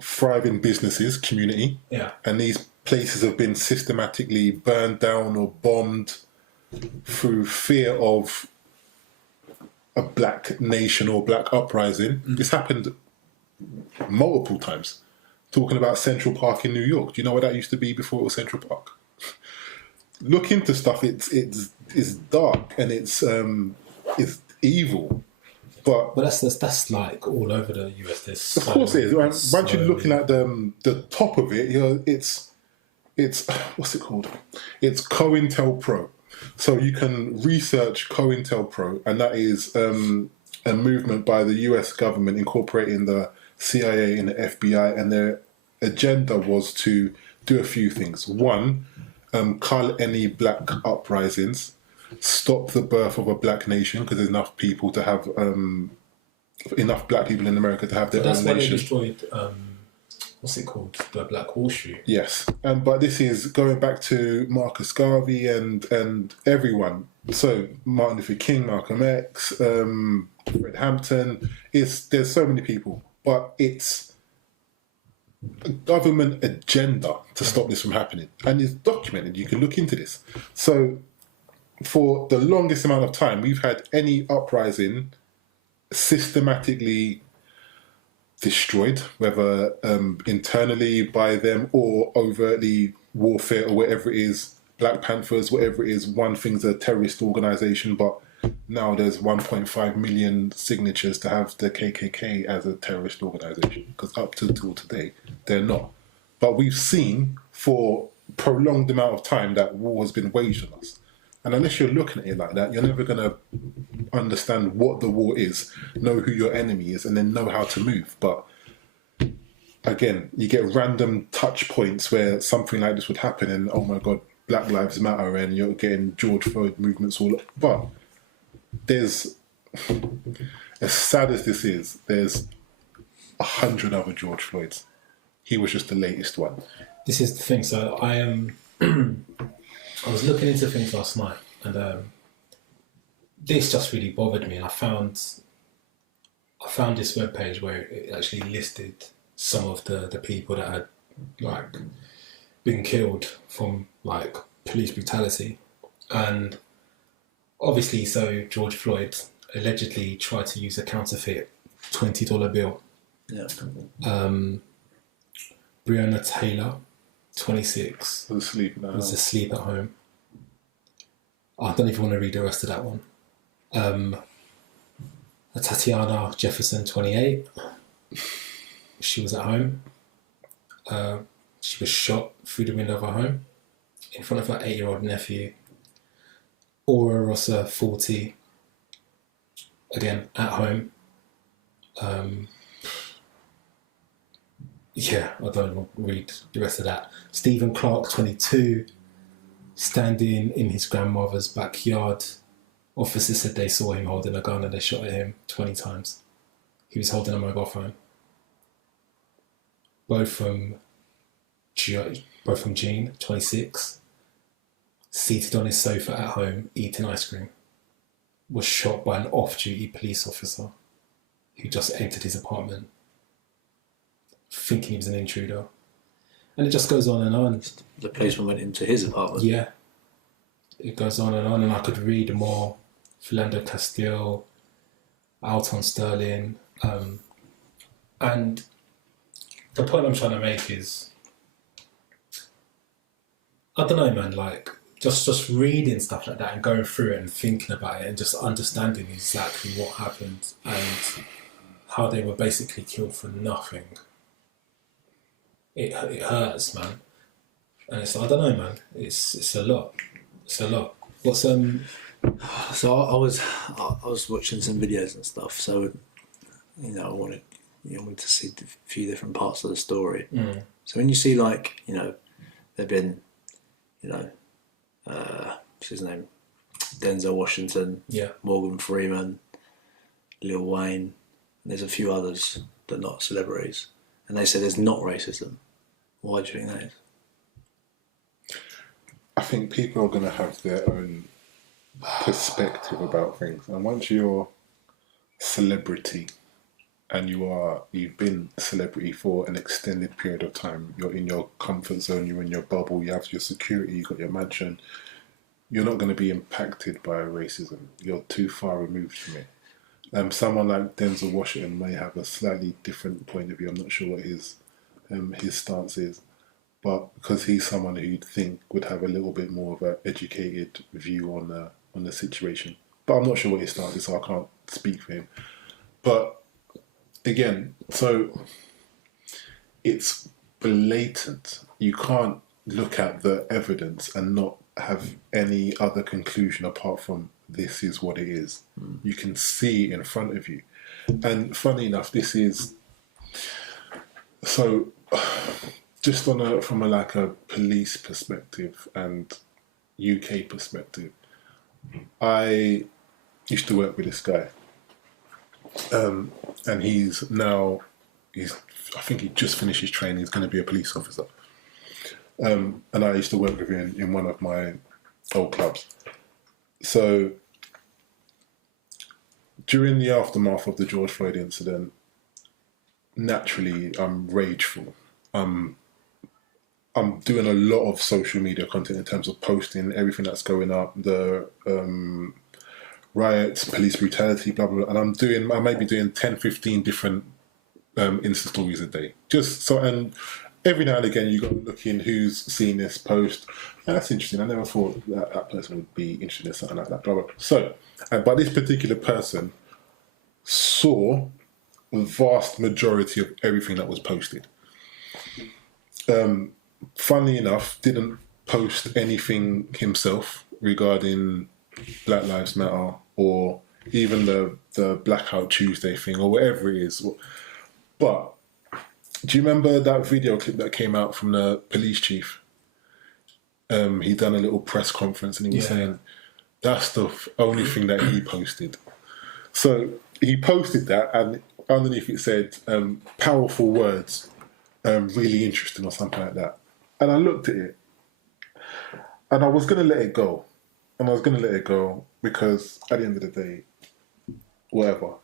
thriving businesses, community, and these places have been systematically burned down or bombed through fear of a black nation or black uprising. This happened multiple times. Talking about Central Park in New York. Do you know what that used to be before it was Central Park? Look into stuff. It's dark and it's evil. But that's like all over the US. There's of course it is. Once you're looking at the top of it, it's what's it called? It's COINTELPRO. So you can research COINTELPRO, and that is a movement by the US government incorporating the CIA and the FBI, and their agenda was to do a few things. One, cull any black uprisings, stop the birth of a black nation, because there's enough people to have enough black people in America to have their own nation. That's why they destroyed what's it called, the Black Wall Street. Yes, but this is going back to Marcus Garvey and everyone. So Martin Luther King, Malcolm X, Fred Hampton. There's so many people, but it's a government agenda to stop this from happening, and it's documented. You can look into this. So for the longest amount of time, we've had any uprising systematically destroyed, whether internally by them or overtly warfare or whatever it is. Black Panthers, whatever it is, one thing's a terrorist organisation, but now there's 1.5 million signatures to have the KKK as a terrorist organisation, because up till today they're not. But we've seen for a prolonged amount of time that war has been waged on us. And unless you're looking at it like that, you're never going to understand what the war is, know who your enemy is, and then know how to move. But again, you get random touch points where something like this would happen, and oh my God, Black Lives Matter, and you're getting George Floyd movements all up. But there's, as sad as this is, there's 100 other George Floyds. He was just the latest one. This is the thing. So I am. I was looking into things last night, and this just really bothered me. And I found this webpage where it actually listed some of the people that had like been killed from like police brutality, and obviously, so George Floyd allegedly tried to use a counterfeit $20 bill. Yeah. Breonna Taylor, 26, Was asleep at home. I don't even want to read the rest of that one. Tatiana Jefferson, 28. She was at home. She was shot through the window of her home in front of her 8-year-old nephew. Aura Rossa, 40. Again, at home. Yeah, I don't want to read the rest of that. Stephen Clark, 22, standing in his grandmother's backyard. Officers said they saw him holding a gun and they shot at him 20 times. He was holding a mobile phone. Both from Jean, 26, seated on his sofa at home eating ice cream, was shot by an off-duty police officer who just entered his apartment thinking he was an intruder. And it just goes on and on. The policeman went into his apartment. Yeah. It goes on, and I could read more. Philando Castile, Alton Sterling. And the point I'm trying to make is, I don't know, man, like, just reading stuff like that and going through it and thinking about it and just understanding exactly what happened and how they were basically killed for nothing. It hurts, man. And it's, I don't know, man. It's a lot. It's a lot. What's So I was watching some videos and stuff. So I wanted to see a few different parts of the story. So when you see, like, there've been, what's his name, Denzel Washington, Morgan Freeman, Lil Wayne, and there's a few others that are not celebrities, and they say there's not racism. Why do you think that is? I think people are going to have their own perspective about things. And once you're celebrity and you've been a celebrity for an extended period of time, you're in your comfort zone, you're in your bubble, you have your security, you've got your mansion, you're not going to be impacted by racism. You're too far removed from it. Someone like Denzel Washington may have a slightly different point of view. I'm not sure what his stance is, but because he's someone who you'd think would have a little bit more of an educated view on the situation. But I'm not sure what his stance is, so I can't speak for him. But again, so it's blatant. You can't look at the evidence and not have any other conclusion apart from this is what it is. You can see it in front of you. And funny enough, this is so just from a police perspective and UK perspective. I used to work with this guy, and I think he just finished his training. He's going to be a police officer. And I used to work with him in one of my old clubs. So during the aftermath of the George Floyd incident, naturally I'm rageful. I'm doing a lot of social media content in terms of posting everything that's going up, the riots, police brutality, blah, blah, blah. And I may be doing 10, 15 different Insta stories a day. Just so, and every now and again you go looking who's seen this post. And that's interesting. I never thought that person would be interested in something like that, blah, blah, blah. So, but this particular person saw the vast majority of everything that was posted. Funnily enough, didn't post anything himself regarding Black Lives Matter or even the Blackout Tuesday thing or whatever it is. But do you remember that video clip that came out from the police chief? He done a little press conference and he was saying that's the only thing that he posted. So he posted that and underneath it said, powerful words, really interesting or something like that. And I looked at it and I was going to let it go. And I was going to let it go because at the end of the day, whatever.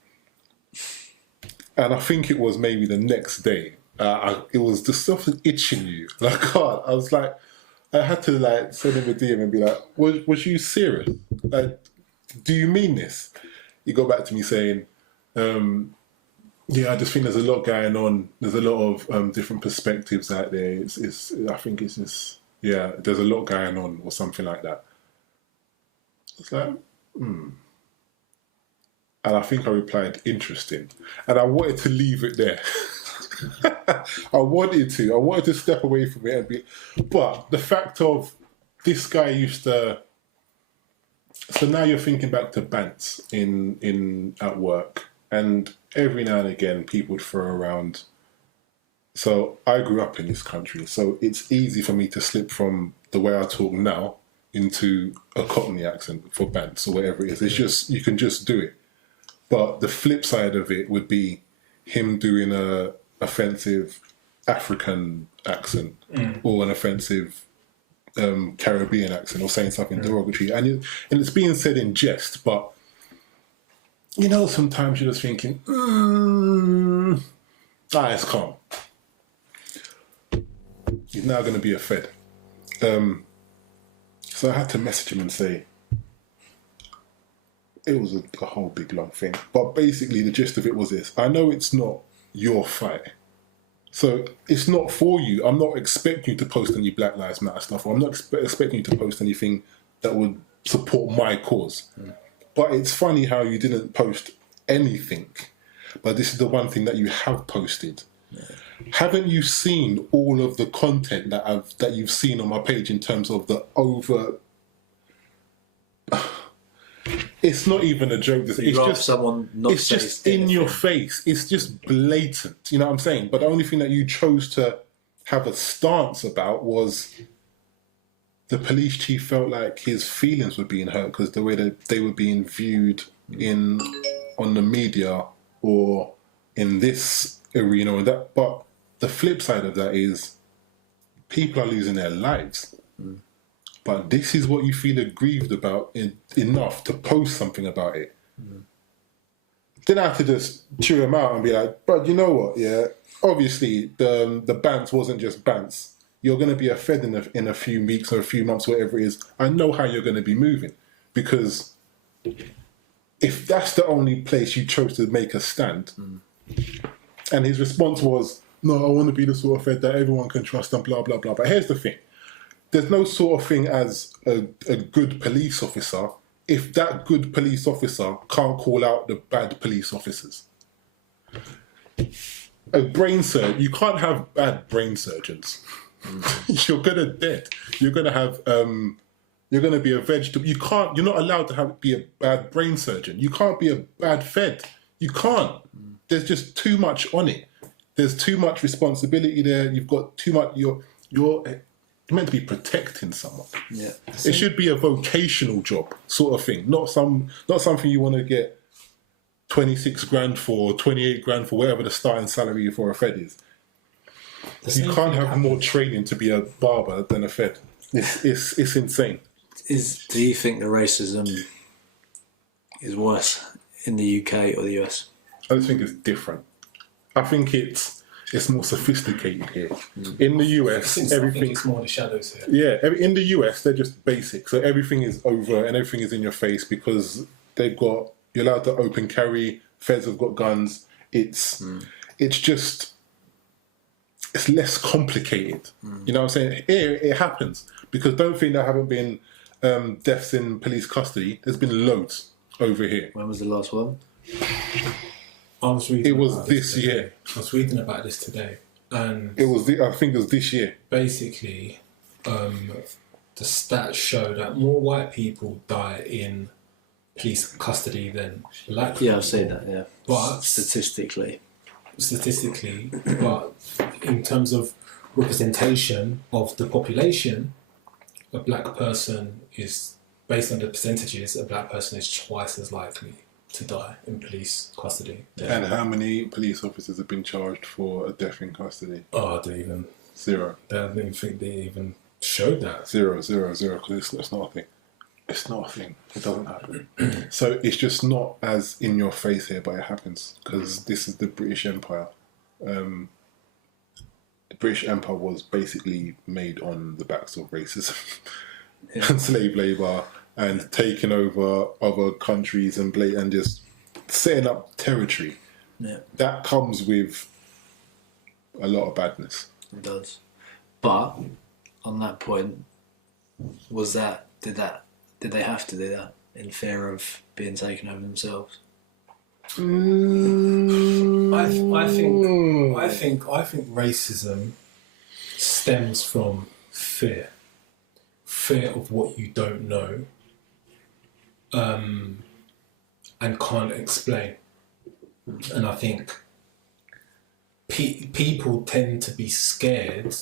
And I think it was maybe the next day, it was the stuff itching you. Like, I was like, I had to like send him a DM and be like, was you serious? Like, do you mean this? He got back to me saying, yeah, I just think there's a lot going on. There's a lot of different perspectives out there. I think it's just, yeah, there's a lot going on or something like that. It's like, And I think I replied, interesting. And I wanted to leave it there. I wanted to step away from it and be, but the fact of this guy used to, so now you're thinking back to Bants at work, and every now and again people would throw around. So I grew up in this country, so it's easy for me to slip from the way I talk now into a Cockney accent for Bants or whatever it is. It's just, you can just do it. But the flip side of it would be him doing a offensive African accent or an offensive Caribbean accent or saying something derogatory. And it's being said in jest, but you know, sometimes you're just thinking, it's calm. He's now going to be a Fed. So I had to message him and say, it was a whole big long thing. But basically the gist of it was this. I know it's not your fight. So it's not for you. I'm not expecting you to post any Black Lives Matter stuff, or I'm not expecting you to post anything that would support my cause. But it's funny how you didn't post anything. But this is the one thing that you have posted. Haven't you seen all of the content that you've seen on my page in terms of the over... It's not even a joke. It's just someone not. It's just in your face. It's just blatant. You know what I'm saying? But the only thing that you chose to have a stance about was the police chief felt like his feelings were being hurt because the way that they were being viewed on the media or in this arena or that. But the flip side of that is people are losing their lives. but this is what you feel aggrieved about enough to post something about it. Then I had to just chew him out and be like, but you know what, yeah, obviously the bants wasn't just bants. You're going to be a Fed in a few weeks or a few months, whatever it is. I know how you're going to be moving, because if that's the only place you chose to make a stand, and his response was, no, I want to be the sort of Fed that everyone can trust and blah, blah, blah. But here's the thing. There's no sort of thing as a good police officer if that good police officer can't call out the bad police officers. A brain surgeon, you can't have bad brain surgeons. You're gonna dead. You're gonna have you're gonna be a vegetable. You're not allowed to be a bad brain surgeon. You can't be a bad Fed. You can't. There's just too much on it. There's too much responsibility there. You've got too much. You're meant to be protecting someone. Yeah. It should be a vocational job, sort of thing. Not something you want to get 26 grand for, 28 grand for, whatever the starting salary for a Fed is. You can't have more training to be a barber than a Fed. It's insane. Do you think the racism is worse in the UK or the US? I just think it's different. I think it's more sophisticated here. In the US, everything's more the shadows here. Yeah, in the US, they're just basic. So everything is over and everything is in your face because you're allowed to open carry. Feds have got guns. It's less complicated. You know what I'm saying? Here it happens, because don't think there haven't been deaths in police custody. There's been loads over here. When was the last one? It was this year. I was reading about this today, and I think it was this year. Basically, the stats show that more white people die in police custody than black people. Yeah, I've seen that. Yeah, but statistically, but in terms of representation of the population, a black person is, based on the percentages, a black person is twice as likely to die in police custody. Yeah. And how many police officers have been charged for a death in custody? Oh, zero. I don't even think they even showed that. Zero, because it's not a thing. It's not a thing. It doesn't happen. So it's just not as in your face here, but it happens, because this is the British Empire. The British Empire was basically made on the backs of racism and slave labour, and taking over other countries and just setting up territory. Yeah. That comes with a lot of badness. It does. But on that point, did they have to do that in fear of being taken over themselves? I think racism stems from fear of what you don't know, and can't explain. And I think people tend to be scared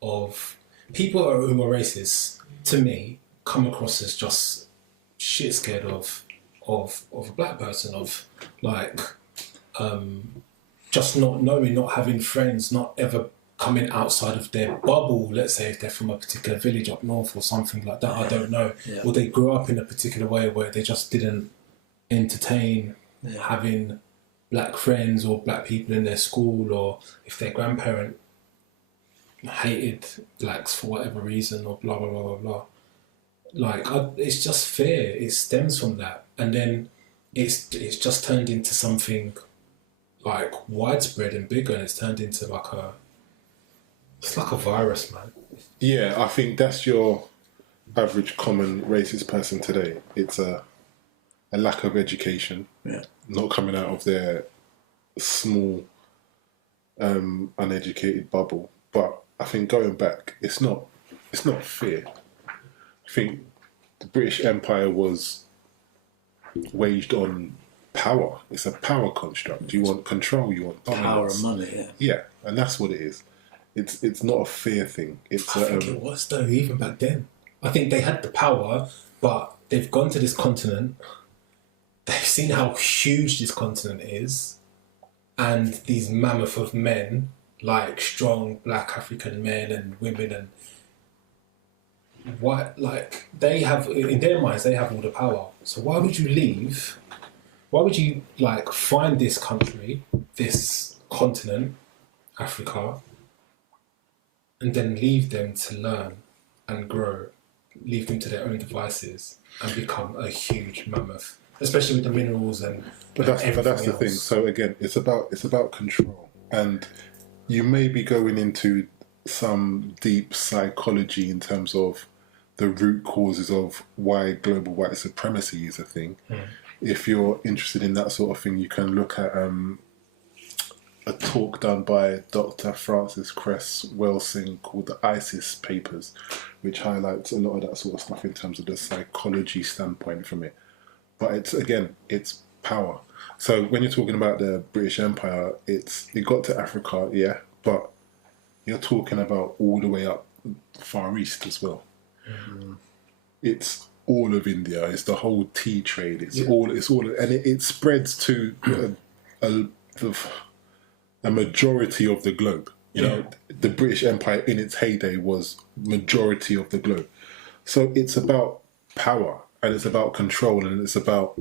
of people who are racist. To me, come across as just shit scared of a black person, of like just not knowing, not having friends, not ever coming outside of their bubble. Let's say if they're from a particular village up north or something like that, I don't know. Yeah. Or they grew up in a particular way where they just didn't entertain having black friends or black people in their school, or if their grandparent hated blacks for whatever reason, or blah, blah, blah, blah, blah. Like, it's just fear. It stems from that. And then it's just turned into something like widespread and bigger, and it's turned into it's like a virus, man. Yeah, I think that's your average common racist person today. It's a lack of education, not coming out of their small, uneducated bubble. But I think going back, it's not fear. I think the British Empire was waged on power. It's a power construct. You want control, you want dominance. Power and money, Yeah, and that's what it is. It's not a fear thing. I think it was, though, even back then. I think they had the power, but they've gone to this continent, they've seen how huge this continent is, and these mammoth of men, like strong black African men and women, and why, like, they have, in their minds, they have all the power. So why would you leave? Why would you, like, find this country, this continent, Africa, and then leave them to learn and grow, leave them to their own devices and become a huge mammoth, especially with the minerals and But that's the else. thing. So again, it's about control, and you may be going into some deep psychology in terms of the root causes of why global white supremacy is a thing. If you're interested in that sort of thing, you can look at a talk done by Dr. Francis Cress Welsing called the ISIS Papers, which highlights a lot of that sort of stuff in terms of the psychology standpoint from it. But it's power. So when you're talking about the British Empire, it got to Africa, yeah, but you're talking about all the way up Far East as well. It's all of India. It's the whole tea trade. It's all, and it spreads to a majority of the globe. You know, the British Empire in its heyday was majority of the globe. So it's about power and it's about control and it's about.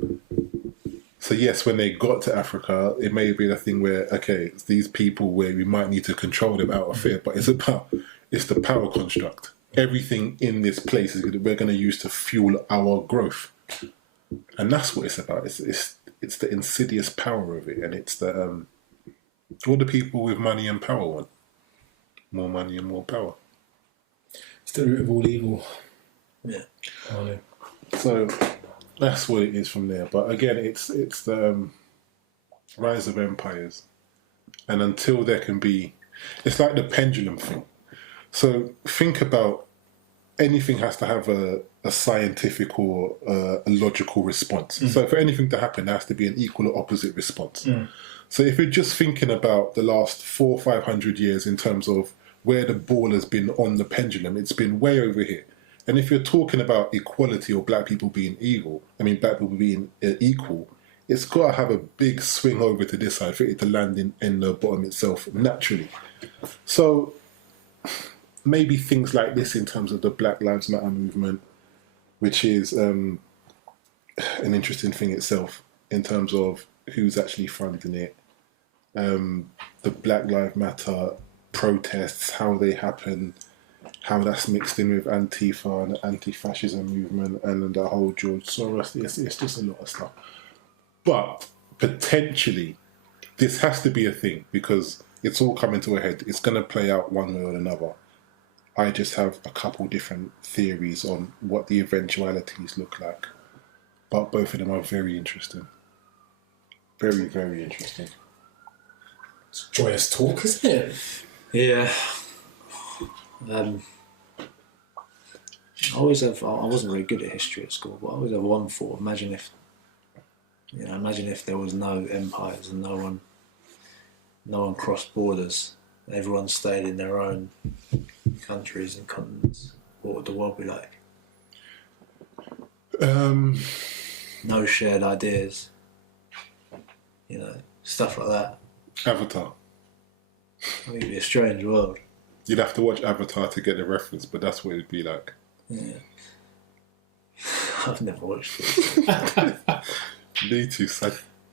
So yes, when they got to Africa, it may be a thing where it's these people where we might need to control them out of fear, but it's the power construct. Everything in this place is we're going to use to fuel our growth, and that's what it's about. It's the insidious power of it, and it's the all the people with money and power want more money and more power. It's the root of all evil. Yeah. So that's what it is from there. But again, it's the rise of empires, and until there can be, it's like the pendulum thing. So think about anything has to have a scientific or a logical response. So for anything to happen, there has to be an equal or opposite response. So if you're just thinking about the last 400 or 500 years in terms of where the ball has been on the pendulum, it's been way over here. And if you're talking about equality or black people being black people being equal, it's got to have a big swing over to this side for it to land in the bottom itself naturally. So maybe things like this in terms of the Black Lives Matter movement, which is an interesting thing itself in terms of who's actually funding it, the Black Lives Matter protests, how they happen, how that's mixed in with Antifa and the anti-fascism movement and the whole George Soros. It's just a lot of stuff. But potentially, this has to be a thing because it's all coming to a head. It's going to play out one way or another. I just have a couple different theories on what the eventualities look like. But both of them are very interesting. Very, very interesting. It's joyous talk, isn't it? Yeah. I wasn't very good at history at school, but I always have one thought. Imagine if there was no empires and no one crossed borders. Everyone stayed in their own countries and continents. What would the world be like? No shared ideas. Stuff like that. Avatar. I think it'd be a strange world. You'd have to watch Avatar to get the reference, but that's what it'd be like. Yeah. I've never watched it. You need to, son.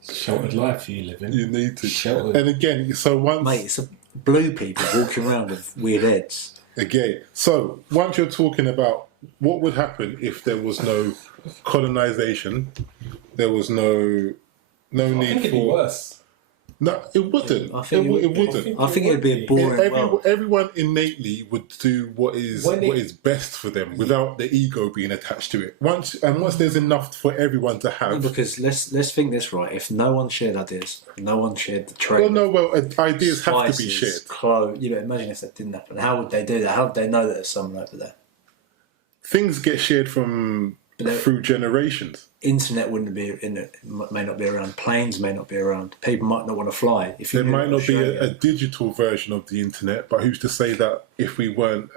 Sheltered life you live in. You need to. Sheltered. And again, so once... Mate, it's blue people walking around with weird heads. Again, so once you're talking about what would happen if there was no colonisation, there was no need I think it'd be for... worse. No, it wouldn't. I think it wouldn't. I think it'd be a boring world. Everyone innately would do what is best for them without the ego being attached to it. Once there's enough for everyone to have. Because let's think this right. If no one shared ideas, no one shared the trade. Ideas have to be spices, shared. Clothes. Imagine if that didn't happen. How would they do that? How would they know that there's someone over there? Things get shared through generations. Internet wouldn't be in it. May not be around. Planes may not be around. People might not want to fly. There might not be a digital version of the internet, but who's to say that if we weren't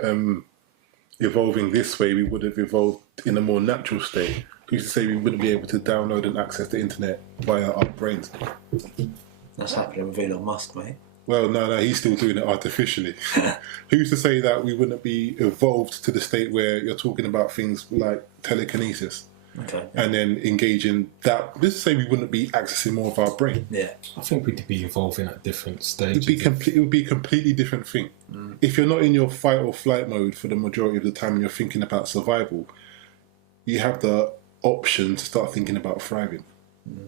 evolving this way, we would have evolved in a more natural state? Who's to say we wouldn't be able to download and access the internet via our brains? That's happening with Elon Musk, mate. Well, no, he's still doing it artificially. Who's to say that we wouldn't be evolved to the state where you're talking about things like telekinesis? Okay. And then engaging that. Let's say we wouldn't be accessing more of our brain. Yeah. I think we'd be evolving at different stages. It would be a completely different thing. If you're not in your fight or flight mode for the majority of the time and you're thinking about survival, you have the option to start thinking about thriving.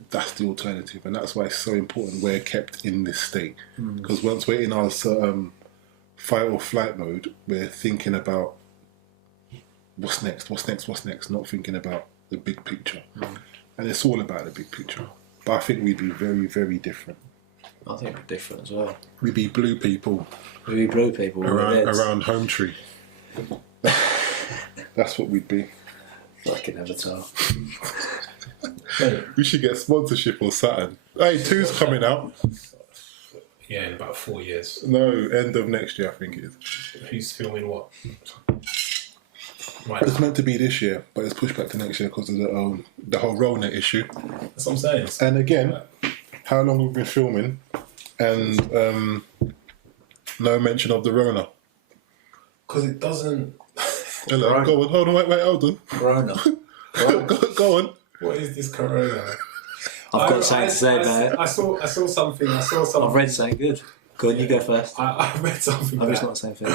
That's the alternative, and that's why it's so important we're kept in this state. Because once we're in our fight or flight mode, we're thinking about what's next, not thinking about the big picture. And it's all about the big picture. But I think we'd be very, very different. I think we're different as well. We'd be blue people We'd be blue people around Home Tree. That's what we'd be. Fucking Avatar. We should get sponsorship or something. Hey, 2's coming out. Yeah, in about 4 years. No, end of next year, I think it is. Who's filming what? Right. It's meant to be this year, but it's pushed back to next year because of the whole Rona issue. That's what I'm saying. And again, how long we've been filming, and no mention of the Rona. Because it doesn't. Hello, Right. go on, hold on, wait, hold on. Corona. go on. What is this corona? I've got something to say about it. I saw something. I've read something good. Go on, you go first. I read something. I'm just not saying thing.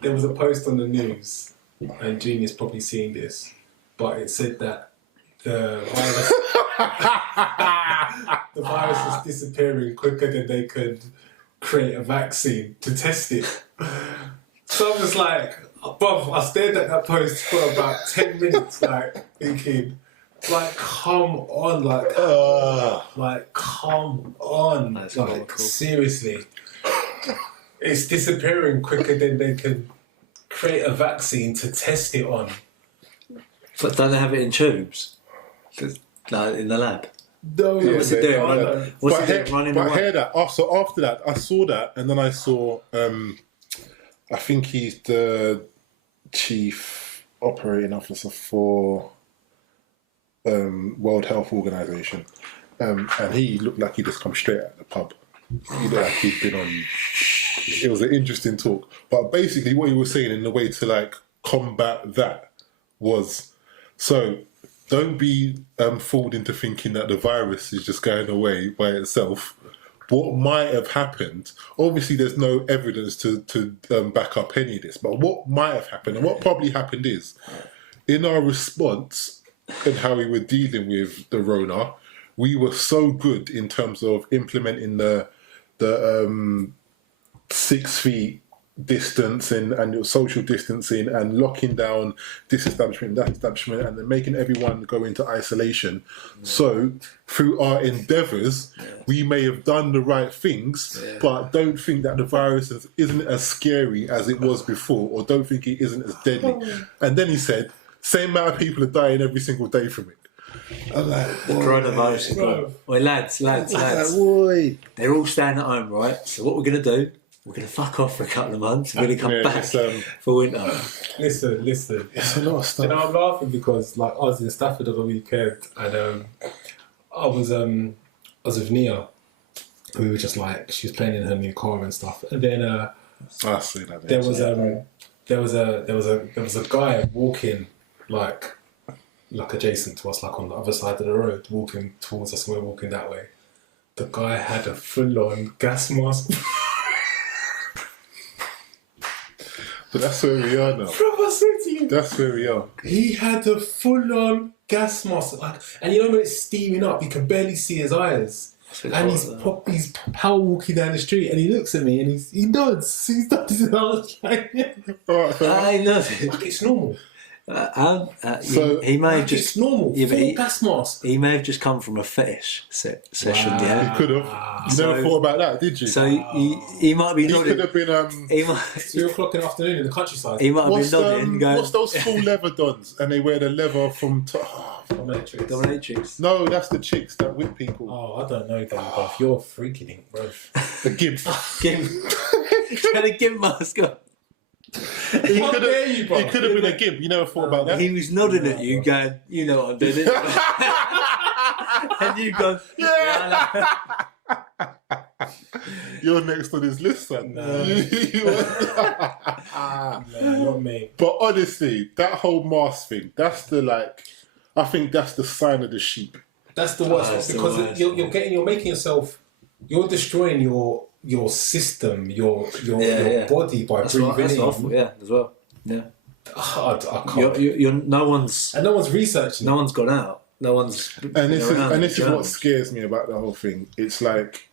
There was a post on the news, and Genius probably seen this, but it said that the virus is disappearing quicker than they could create a vaccine to test it. So I was like, bruv, I stared at that post for about 10 minutes, like thinking, like, come on, like, come on, That's like, cool. seriously. It's disappearing quicker than they can create a vaccine to test it on. But don't they have it in tubes? Like in the lab? No, Yeah, What's it they- doing? What's it doing? Running But I away? heard that. So after that, I saw that, and then I saw. I think he's the chief operating officer for World Health Organization, and he looked like he just come straight out of the pub. He looked like he'd been on. It was an interesting talk, but basically what he was saying in the way to like combat that was, so don't be fooled into thinking that the virus is just going away by itself. What might have happened, obviously there's no evidence to back up any of this, but what might have happened and what probably happened is, in our response and how we were dealing with the Rona, we were so good in terms of implementing the 6 feet distance and your social distancing and locking down this establishment, that establishment, and then making everyone go into isolation. So through our endeavours, we may have done the right things, but don't think that the virus isn't as scary as it was before, or don't think it isn't as deadly. And then he said, same amount of people are dying every single day from it. I'm like, The coronavirus is gone. Wait, lads. boy. They're all staying at home, right? So what we're going to do, we're going to fuck off for a couple of months. We're going to come back for winter. Listen. It's a lot of stuff. You know, I'm laughing because like I was in Stafford on the weekend and I was with Nia. We were just like, she was playing in her new car and stuff, and then I see that. there was a guy walking like adjacent to us, like on the other side of the road, walking towards us, and we're walking that way. The guy had a full-on gas mask. But that's where we are now. Bro, I said to you, That's where we are. he had a full-on gas mask, like, and you know when it's steaming up, you can barely see his eyes. And he's power walking down the street, and he looks at me, and he nods. He nods, and I was like, Alright, so I know. like it's normal. So- he may have Like, just it's normal. Yeah, but Full gas mask. he may have just come from a fetish session, Wow. yeah. you could have. You never So- thought about that, did you? So he might be he could nodding. have been. He might 2 o'clock in the afternoon in the countryside. he might have What's, been nodding, going what's those full leather dons? And they wear the leather from. Dominatrix. dominatrix. No, that's the chicks that whip people. Oh, I don't know, Dan, bro. You're freaking it, bro. The gimp. Gimp. Had a gimp mask on. He How could dare you, bro? have been a gimp. You never thought about that? He was nodding at you, going, "You know what I'm doing." And you gone, "Yeah." You're next on his list, son. No. No, not me. But honestly, that whole mask thing, that's the I think that's the sign of the sheep. That's the worst because you're making yourself, you're destroying your system, your body by breathing that's in. awful, yeah, as well. Yeah. I can't. No one's researching. No one's gone out. No one's. And this is what scares me about the whole thing. It's like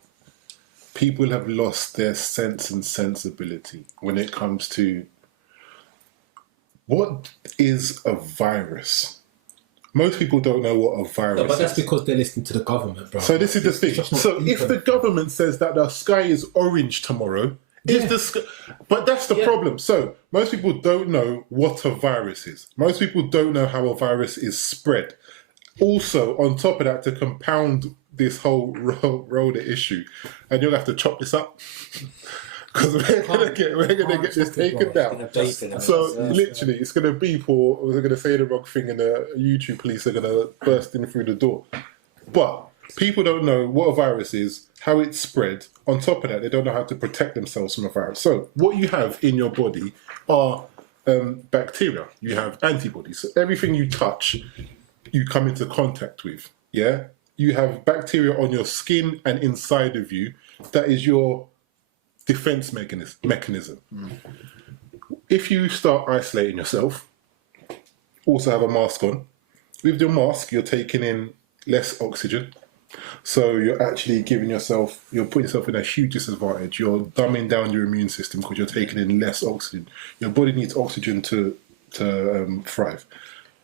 people have lost their sense and sensibility when it comes to what is a virus. Most people don't know what a virus is. But that's because they're listening to the government, bro. So this is the thing. So if the government says that the sky is orange tomorrow, but that's the problem. So most people don't know what a virus is. Most people don't know how a virus is spread. Also, on top of that, to compound this whole roller issue, and you'll have to chop this up. Because we're gonna get this taken down. So literally, it's gonna beep, or we're gonna say the wrong thing, and the YouTube police are gonna burst in through the door. But people don't know what a virus is, how it's spread. On top of that, they don't know how to protect themselves from a virus. So what you have in your body are bacteria. You have antibodies. So everything you touch, you come into contact with. Yeah, you have bacteria on your skin and inside of you. That is your defense mechanism. If you start isolating yourself, also have a mask on. With your mask, you're taking in less oxygen. So you're actually putting yourself in a huge disadvantage. You're dumbing down your immune system because you're taking in less oxygen. Your body needs oxygen to thrive.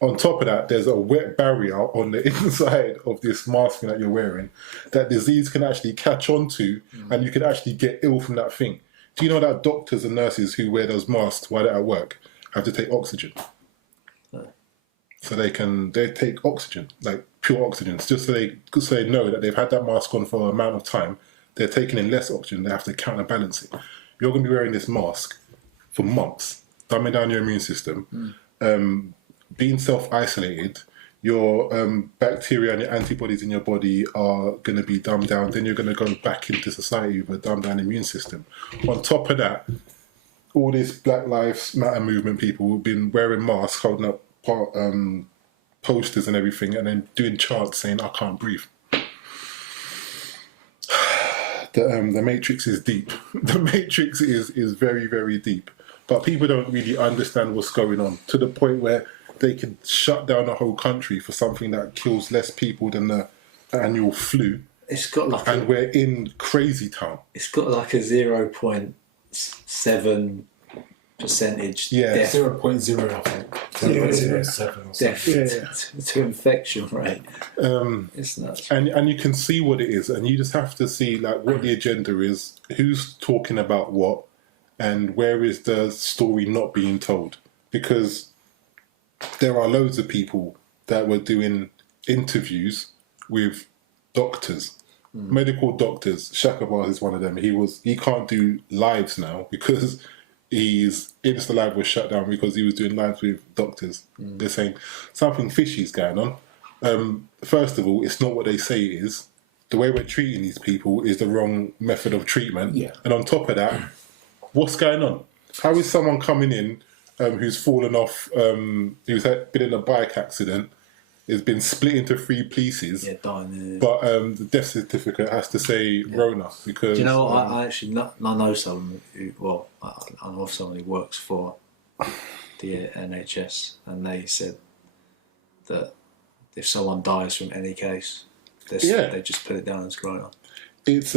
On top of that, there's a wet barrier on the inside of this mask that you're wearing that disease can actually catch on to, and you can actually get ill from that thing. Do you know that doctors and nurses who wear those masks while they're at work have to take oxygen? No. So they take oxygen, like pure oxygen, just so they know that they've had that mask on for an amount of time. They're taking in less oxygen. They have to counterbalance it. You're going to be wearing this mask for months, dumbing down your immune system. Being self-isolated, your bacteria and your antibodies in your body are going to be dumbed down. Then you're going to go back into society with a dumbed down immune system. On top of that, all this Black Lives Matter movement people who've been wearing masks, holding up posters and everything, and then doing chants saying, "I can't breathe." The matrix is deep. The matrix is very, very deep. But people don't really understand what's going on, to the point where they can shut down a whole country for something that kills less people than the annual flu. It's got like and we're in crazy town. It's got like a 0.7% death. 0.0, I think. 0.07 death to infection rate. It's nuts. And you can see what it is, and you just have to see like what the agenda is, who's talking about what, and where is the story not being told. Because there are loads of people that were doing interviews with doctors, medical doctors. Shakabar is one of them. He can't do lives now because his Insta Live was shut down because he was doing lives with doctors. They're saying something fishy is going on. First of all, it's not what they say it is. The way we're treating these people is the wrong method of treatment. Yeah. And on top of that, what's going on? How is someone coming in who's fallen off, who's been in a bike accident, has been split into 3 pieces, dying, but the death certificate has to say Rona because... Do you know what? I actually know someone who, I know of someone who works for the NHS, and they said that if someone dies from any case, they just put it down as Rona. It's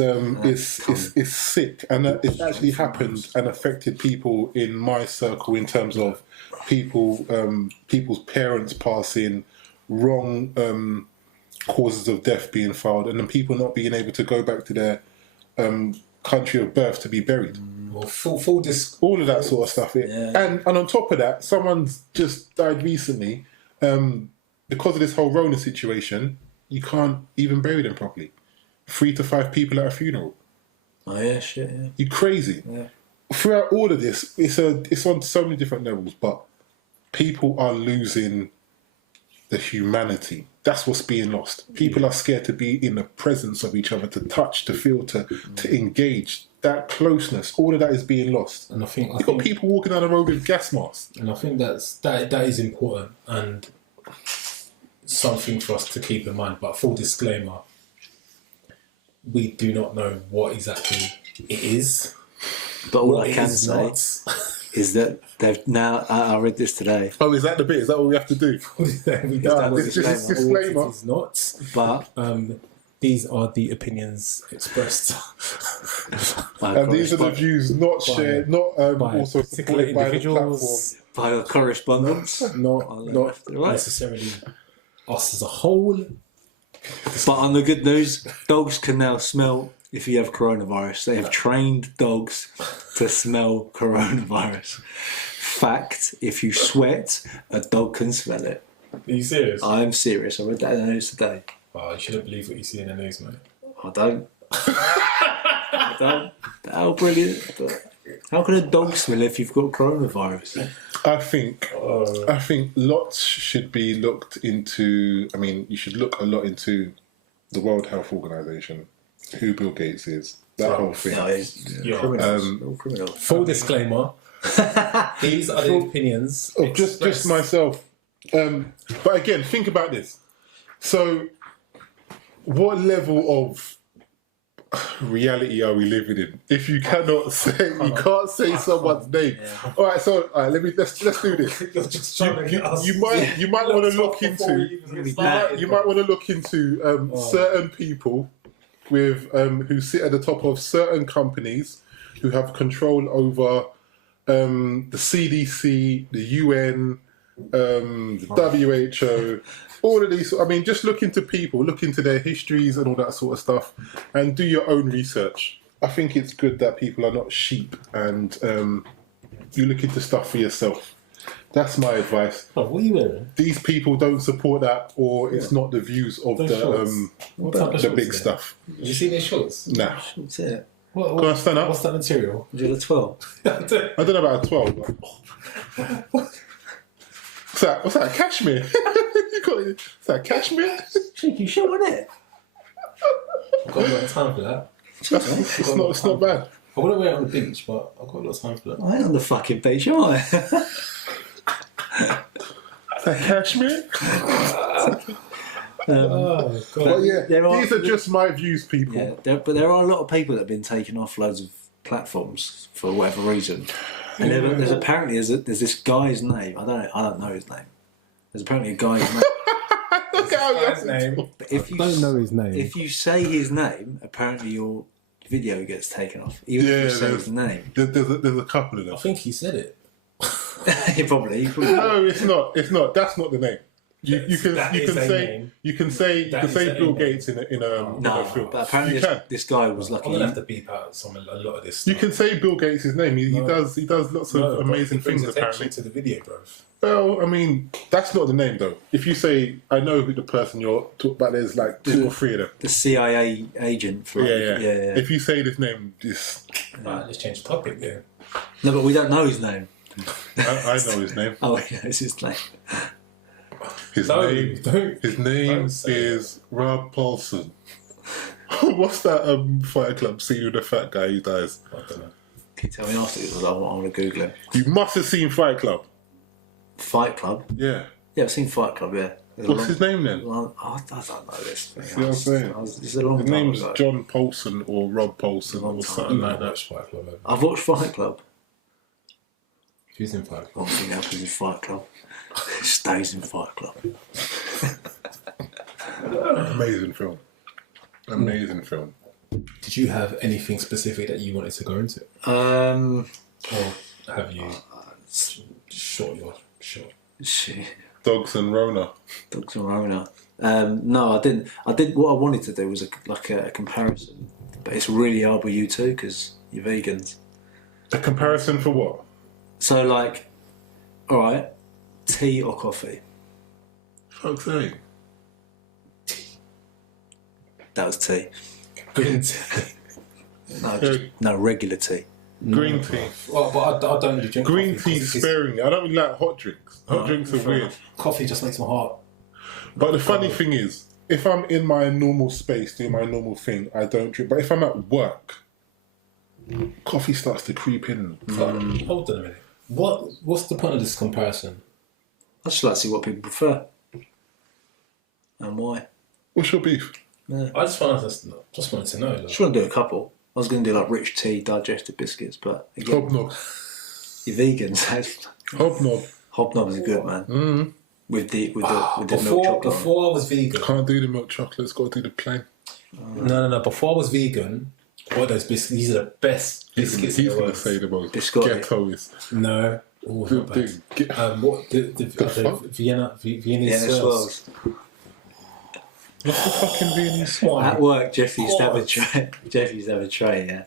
sick, and it actually happened and affected people in my circle in terms of people's parents passing, wrong causes of death being filed, and then people not being able to go back to their country of birth to be buried. All of that sort of stuff. And on top of that, someone's just died recently because of this whole Rona situation. You can't even bury them properly. 3 to 5 people at a funeral. Oh yeah, shit. Yeah. You crazy. Yeah. Throughout all of this, it's on so many different levels, but people are losing the humanity. That's what's being lost. People are scared to be in the presence of each other, to touch, to feel, to engage. That closeness, all of that is being lost. And I think You've got people walking down the road with gas masks. And I think that is important and something for us to keep in mind. But full disclaimer, we do not know what exactly it is. But all I can say is that they've now. I read this today. Oh, is that the bit? Is that what we have to do? This disclaimer. It is not. But these are the opinions expressed. And these are the views not shared, not also supported by the platform. By our correspondence. Not necessarily us as a whole. But on the good news, dogs can now smell if you have coronavirus. They have trained dogs to smell coronavirus. Fact, if you sweat, a dog can smell it. Are you serious? I am serious. I read that in the news today. Oh, you shouldn't believe what you see in the news, mate. I don't. I don't. How brilliant. But how can a dog smell if you've got coronavirus? I think lots should be looked into. I mean, you should look a lot into the World Health Organization, who Bill Gates is, that whole thing. No, criminals. Full disclaimer: these are the opinions of just myself. But again, think about this. So, what level of reality are we living in? If you cannot say, you can't say someone's name. Yeah. All right, so let's do this. You might want to look into certain people with who sit at the top of certain companies who have control over the CDC, the UN, the WHO. All of these, I mean, just look into people, look into their histories and all that sort of stuff, and do your own research. I think it's good that people are not sheep and you look into stuff for yourself. That's my advice. Oh, what are you wearing? These people don't support that, or it's not the views of the big stuff. Did you see their shorts? Nah. That's it. Can I stand up? What's that material? Is it a 12? I don't know about a 12. But... What's that? Cashmere? Is that cashmere? Cheeky shit, wasn't it? I've got a lot of time for that. It's not bad. I want to wear it on the beach, but I've got a lot of time for that. I ain't on the fucking beach, am I? Is that cashmere? Oh, God. But yeah, these are just my views, people. Yeah, but there are a lot of people that have been taken off loads of platforms for whatever reason. And there's apparently there's this guy's name. I don't know his name. There's apparently a guy's name. Look at how his name. But if you don't know his name. If you say his name, apparently your video gets taken off. Even if you say his name. There's a couple of them. I think he said it. He probably. No, it's not. It's not. That's not the name. You can say Bill Gates in a film. But apparently this guy was lucky. I'm gonna have to beep out a lot of this stuff. You can say Bill Gates' name. He does lots of amazing things apparently. To the video, bro. Well, I mean, that's not the name though. If you say, I know who the person you're talking about, there's like 2 or 3 of them. The CIA agent. Yeah. If you say this name, Right, let's change the topic then. No, but we don't know his name. I know his name. Oh, he knows his name. His name is Rob Paulson. What's that Fight Club scene with the fat guy who dies? I don't know. Can you tell me after? Because I want to Google it. You must have seen Fight Club. Fight Club? Yeah. Yeah, I've seen Fight Club, yeah. What's his name then? I don't know this. See what I'm saying? His name's John Paulson or Rob Paulson or something like that. I've watched Fight Club. Who's in Fight Club? Obviously now he's in Fight Club. Stays in Fight Club. Amazing film. Amazing film. Did you have anything specific that you wanted to go into? Or have you shot your shot? Dogs and Rona. Dogs and Rona. No, I didn't. I did. What I wanted to do was a comparison, but it's really hard with you two because you're vegans. A comparison for what? So, like, all right, tea or coffee? Fuck's sake. That was tea. Green tea. No, regular tea. Green tea. Well, but I don't really drink green coffee. Green tea sparingly. I don't really like hot drinks. Hot drinks are weird. Coffee just makes my heart But the funny thing is, if I'm in my normal space doing my normal thing, I don't drink. But if I'm at work, coffee starts to creep in. Hold on a minute. What's the point of this comparison? I just like to see what people prefer and why. What's your beef? Yeah. I just wanted to know. Like, Just want to do a couple. I was going to do like rich tea, digestive biscuits, but again, Hobnob. you're vegans. Hobnob. Hobnob is good, man. Mm. With the milk chocolate. Before I was vegan. Can't do the milk chocolate. It's got to do the plain. No. Before I was vegan, what are those biscuits? These are the best biscuits. He's in the going world. to say the most Biscotti. ghettoist. No. Oh, not bad. What the Viennese swirls. What's the fucking Viennese swirl? At work, Jeff used to have a tray. Jeff used to have a tray, yeah,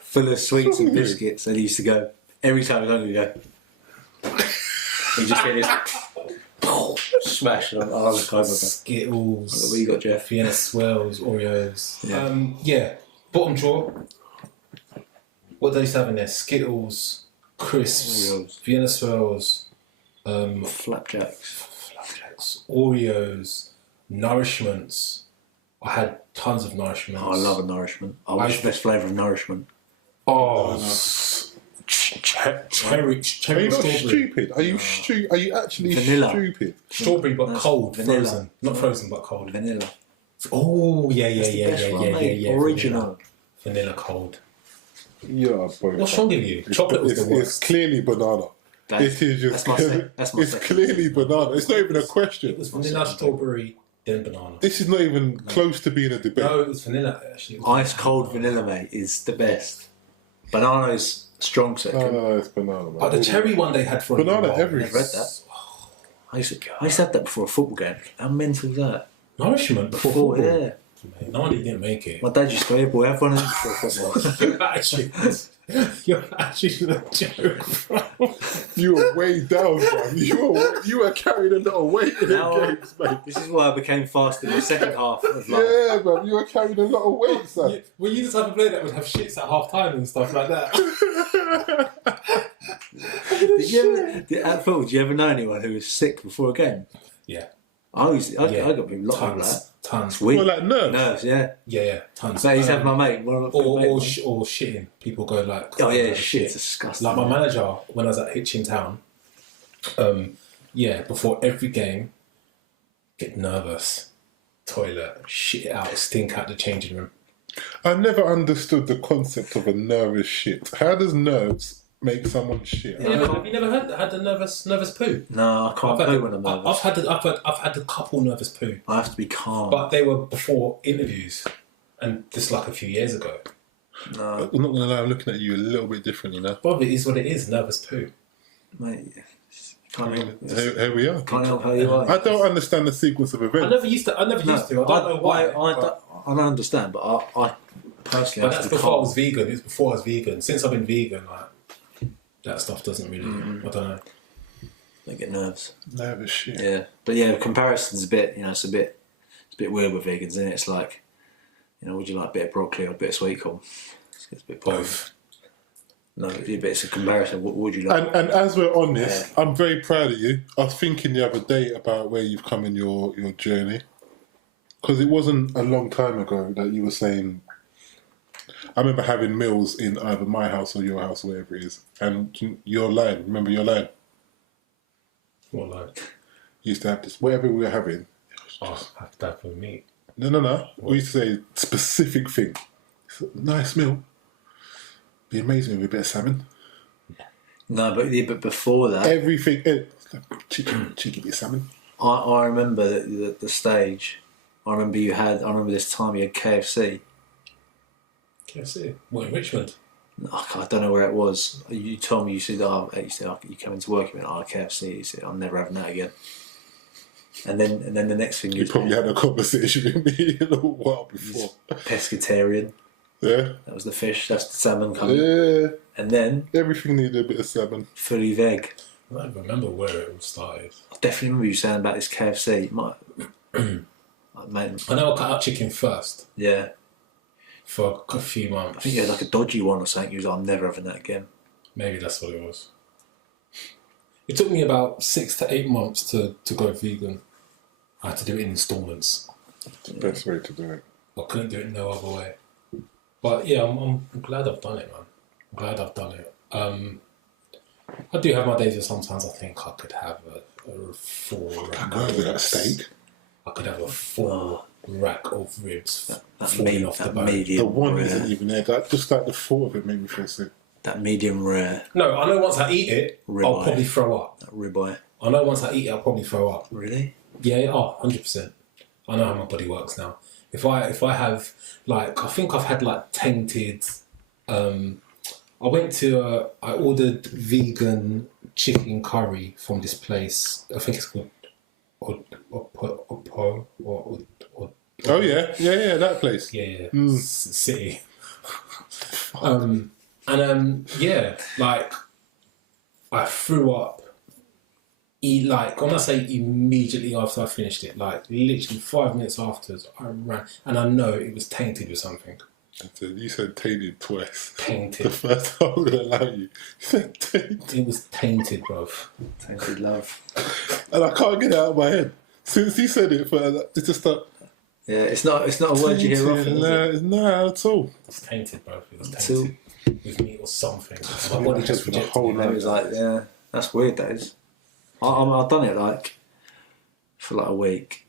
full of sweets and biscuits, and he used to go every time he's hungry. He'd go. He just get this smash on the kind of Skittles. What you got, Jeff? Vienna swirls, Oreos. Yeah. Bottom drawer. What do they used to have in there? Skittles, crisps, Oreos. Vienna swirls, Flapjacks, Oreos, nourishments. I had tons of nourishments. Oh, I love a nourishment. What's the best flavour of nourishment? Oh, cherry Are you not strawberry. stupid? Are you Are you actually Vanilla. stupid? Strawberry, but cold, vanilla. frozen. Not frozen, but cold. Vanilla. Oh, yeah. Original. Vanilla cold. Yeah, boy. What's wrong with you? Chocolate was the It's worst. clearly banana. It is just. That's my It's second. clearly banana. It's not even a It question. was vanilla, strawberry, then banana. This is not even close to being a debate. No, it was vanilla actually. Ice cold vanilla, mate, is the best. Banana's strong second. No, it's banana. Man. But the cherry one they had for Banana a while. everything. Never read that. I used to have that before a football game. How mental is that? Nourishment before Before, football. yeah. Mate, no one didn't make it. My dad used to go, "Hey boy, have one of them before football." You're actually the joke, bro. You were way down, man. You were carrying a lot of weight in the Now, games, mate. This is why I became fast in the second half of life. Yeah, man. You were carrying a lot of weight, son. Were you the type of player that would have shits at half time and stuff like that? At football, did you ever know anyone who was sick before a game? Yeah. I got people locked up like that. Tons. Weird. Well, like nerves. Nerves, yeah. Yeah, tons. So I used to have my mate. Or shitting. People go like... oh yeah, shit, it's disgusting. Like my manager, when I was at Hitchin Town, before every game, get nervous, toilet, shit it out, stink out the changing room. I never understood the concept of a nervous shit. How does nerves make someone shit? Have you never had the nervous poo? No, I can't poo when I'm nervous. I've had a couple nervous poo, I have to be calm. but they were before interviews, and just like a few years ago. No, I'm not gonna lie, I'm looking at you a little bit differently now. Bob, it is what it is. Nervous poo. mate, Here we are. can't help how you are. I don't understand the sequence of I events. never used to. I don't know why. I don't understand, but I personally But have that's to be before I calm. was vegan. It was before I was vegan. Since I've been vegan, like that stuff doesn't really. I don't know. I get nerves. Nervous shit. Yeah, but yeah, the comparison's a bit. It's a bit weird with vegans, isn't it? It's like, would you like a bit of broccoli or a bit of sweet corn? It's a bit boring. Both. No, but it's a comparison. What would you like? And as we're on this, I'm very proud of you. I was thinking the other day about where you've come in your journey. Because it wasn't a long time ago that you were saying... I remember having meals in either my house or your house, wherever it is. And your line, remember your line? What like? You used to have this, whatever we were having. Oh, I have that for me. No. We used to say specific thing. It's a nice meal. Be amazing with a bit of salmon. No, but before that, Everything. Chicken bit of salmon. I remember the stage. I remember this time you had KFC. KFC. What in Richmond? I don't know where it was. You told me you said, you come into work, you went, KFC. You said, I'm never having that again. And then the next thing You probably had a conversation with me a little while before. pescatarian. Yeah. That was the fish. That's the salmon coming. Yeah. And then Everything needed a bit of salmon. fully veg. I don't remember where it all started. I definitely remember you saying about this KFC. Mate, I know I cut out chicken first yeah. for a few months. I think you had like a dodgy one or something. You was like, I'm never having that again. Maybe that's what it was. It took me about 6 to 8 months to go vegan. I had to do it in installments. The best way to do it. I couldn't do it no other way. But yeah, I'm glad I've done it, man. I'm glad I've done it. I do have my days where sometimes I think I could have a full rack of that steak. I could have a full rack of ribs That falling off the bone. medium The one rare. isn't even there. Just like the thought of it made me feel sick. That medium rare No, I know once I eat it, I'll Ribeye. probably throw up. that ribeye. I know once I eat it, I'll probably throw up. Really? Yeah, 100%. I know how my body works now. If I have, like, I think I've had, like, tainted... I ordered vegan chicken curry from this place. I think it's called Oppo or Oh yeah, that place. yeah, City. Yeah, like I threw up. Like when I say immediately after I finished it, like literally 5 minutes afterwards, I ran, and I know it was tainted with something. You said tainted twice. Tainted. The first time I'm gonna allow you. You said tainted. It was tainted, bruv. Tainted love. And I can't get it out of my head. Since he said it, it's just like... Yeah, it's not a word you hear often, is it? No, at all. It's tainted, bruv. It was Until- tainted with meat or something. My body just For the rejected whole it. And it night. was like, yeah, that's weird, that is. I've done it like for like a week,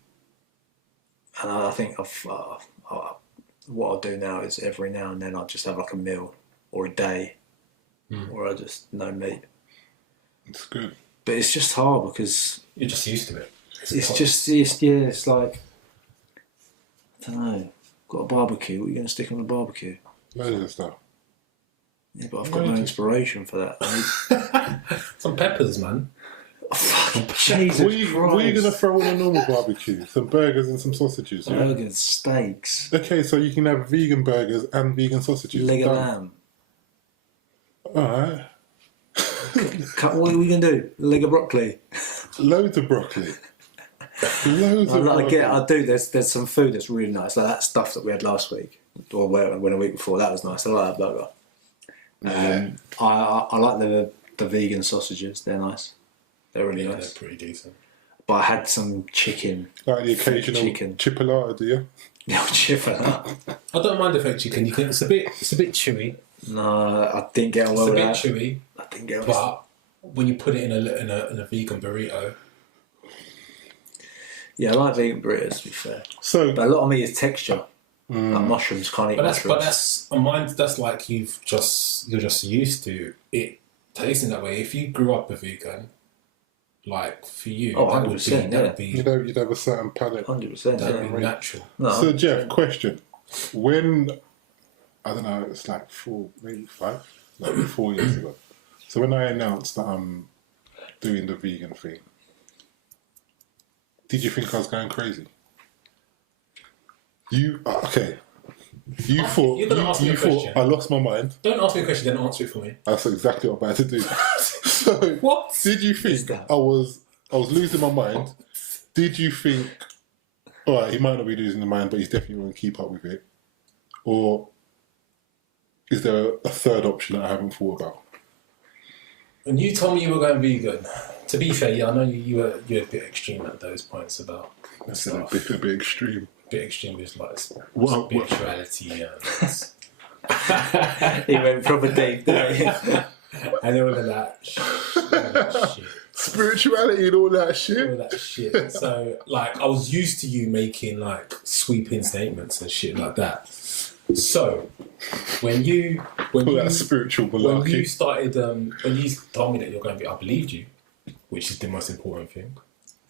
and I think what I'll do now is every now and then I'll just have like a meal or a day, or I just no meat. It's good. But it's just hard because You're just used to it. it's like I don't know. Got a barbecue. What are you going to stick on the barbecue? Loads of stuff. Yeah, but I've got no inspiration for that. Some peppers, man. Jesus What are you going to throw on a normal barbecue? Some burgers and some sausages, yeah? Burgers, steaks, Okay, so you can have vegan burgers and vegan sausages. leg of Done. lamb. Alright. What are we going to do? Leg of broccoli. Loads of broccoli. Loads of broccoli. I do. There's some food that's really nice, like that stuff that we had last week, or when a week before. That was nice. I like that burger. Yeah. I like the vegan sausages. They're nice. They're really Yeah, nice. they're pretty decent. But I had some chicken. Like the occasional chicken. chipolata, do you? No chipper. I don't mind the fake chicken. It's a bit chewy. No, I didn't get on It's well a with bit that. chewy, I didn't get on. but when you put it in a vegan burrito, Yeah, I like vegan burritos. To be fair, So, but a lot of meat is texture. Like mushrooms, can't eat but mushrooms. that's a mind. That's like you're just used to it tasting that way. If you grew up a vegan, like for you, Oh, that would 100%, be you'd have a certain palate. 100%. that'd be Yeah. natural. No, So, Jeff, question. When, I don't know, it's like 4 years ago. So when I announced that I'm doing the vegan thing, did you think I was going crazy? Okay. You thought you're gonna ask me a question. I lost my mind. Don't ask me a question. Then answer it for me. That's exactly what I'm about to do. So, What? did you think I was losing my mind? Did you think, all right, he might not be losing the mind, but he's definitely going to keep up with it? Or is there a third option that I haven't thought about? When you told me you were going vegan, to be fair, yeah, I know you're a bit extreme at those points about That's stuff. a bit extreme. Bit extreme with like What- spirituality he went proper deep. Didn't he? and all of that shit. Spirituality and all that shit. All that shit. So, like, I was used to you making like sweeping statements and shit like that. So, when you All that spiritual when you malarkey. started when you told me that you're going to be, I believed you, which is the most important thing.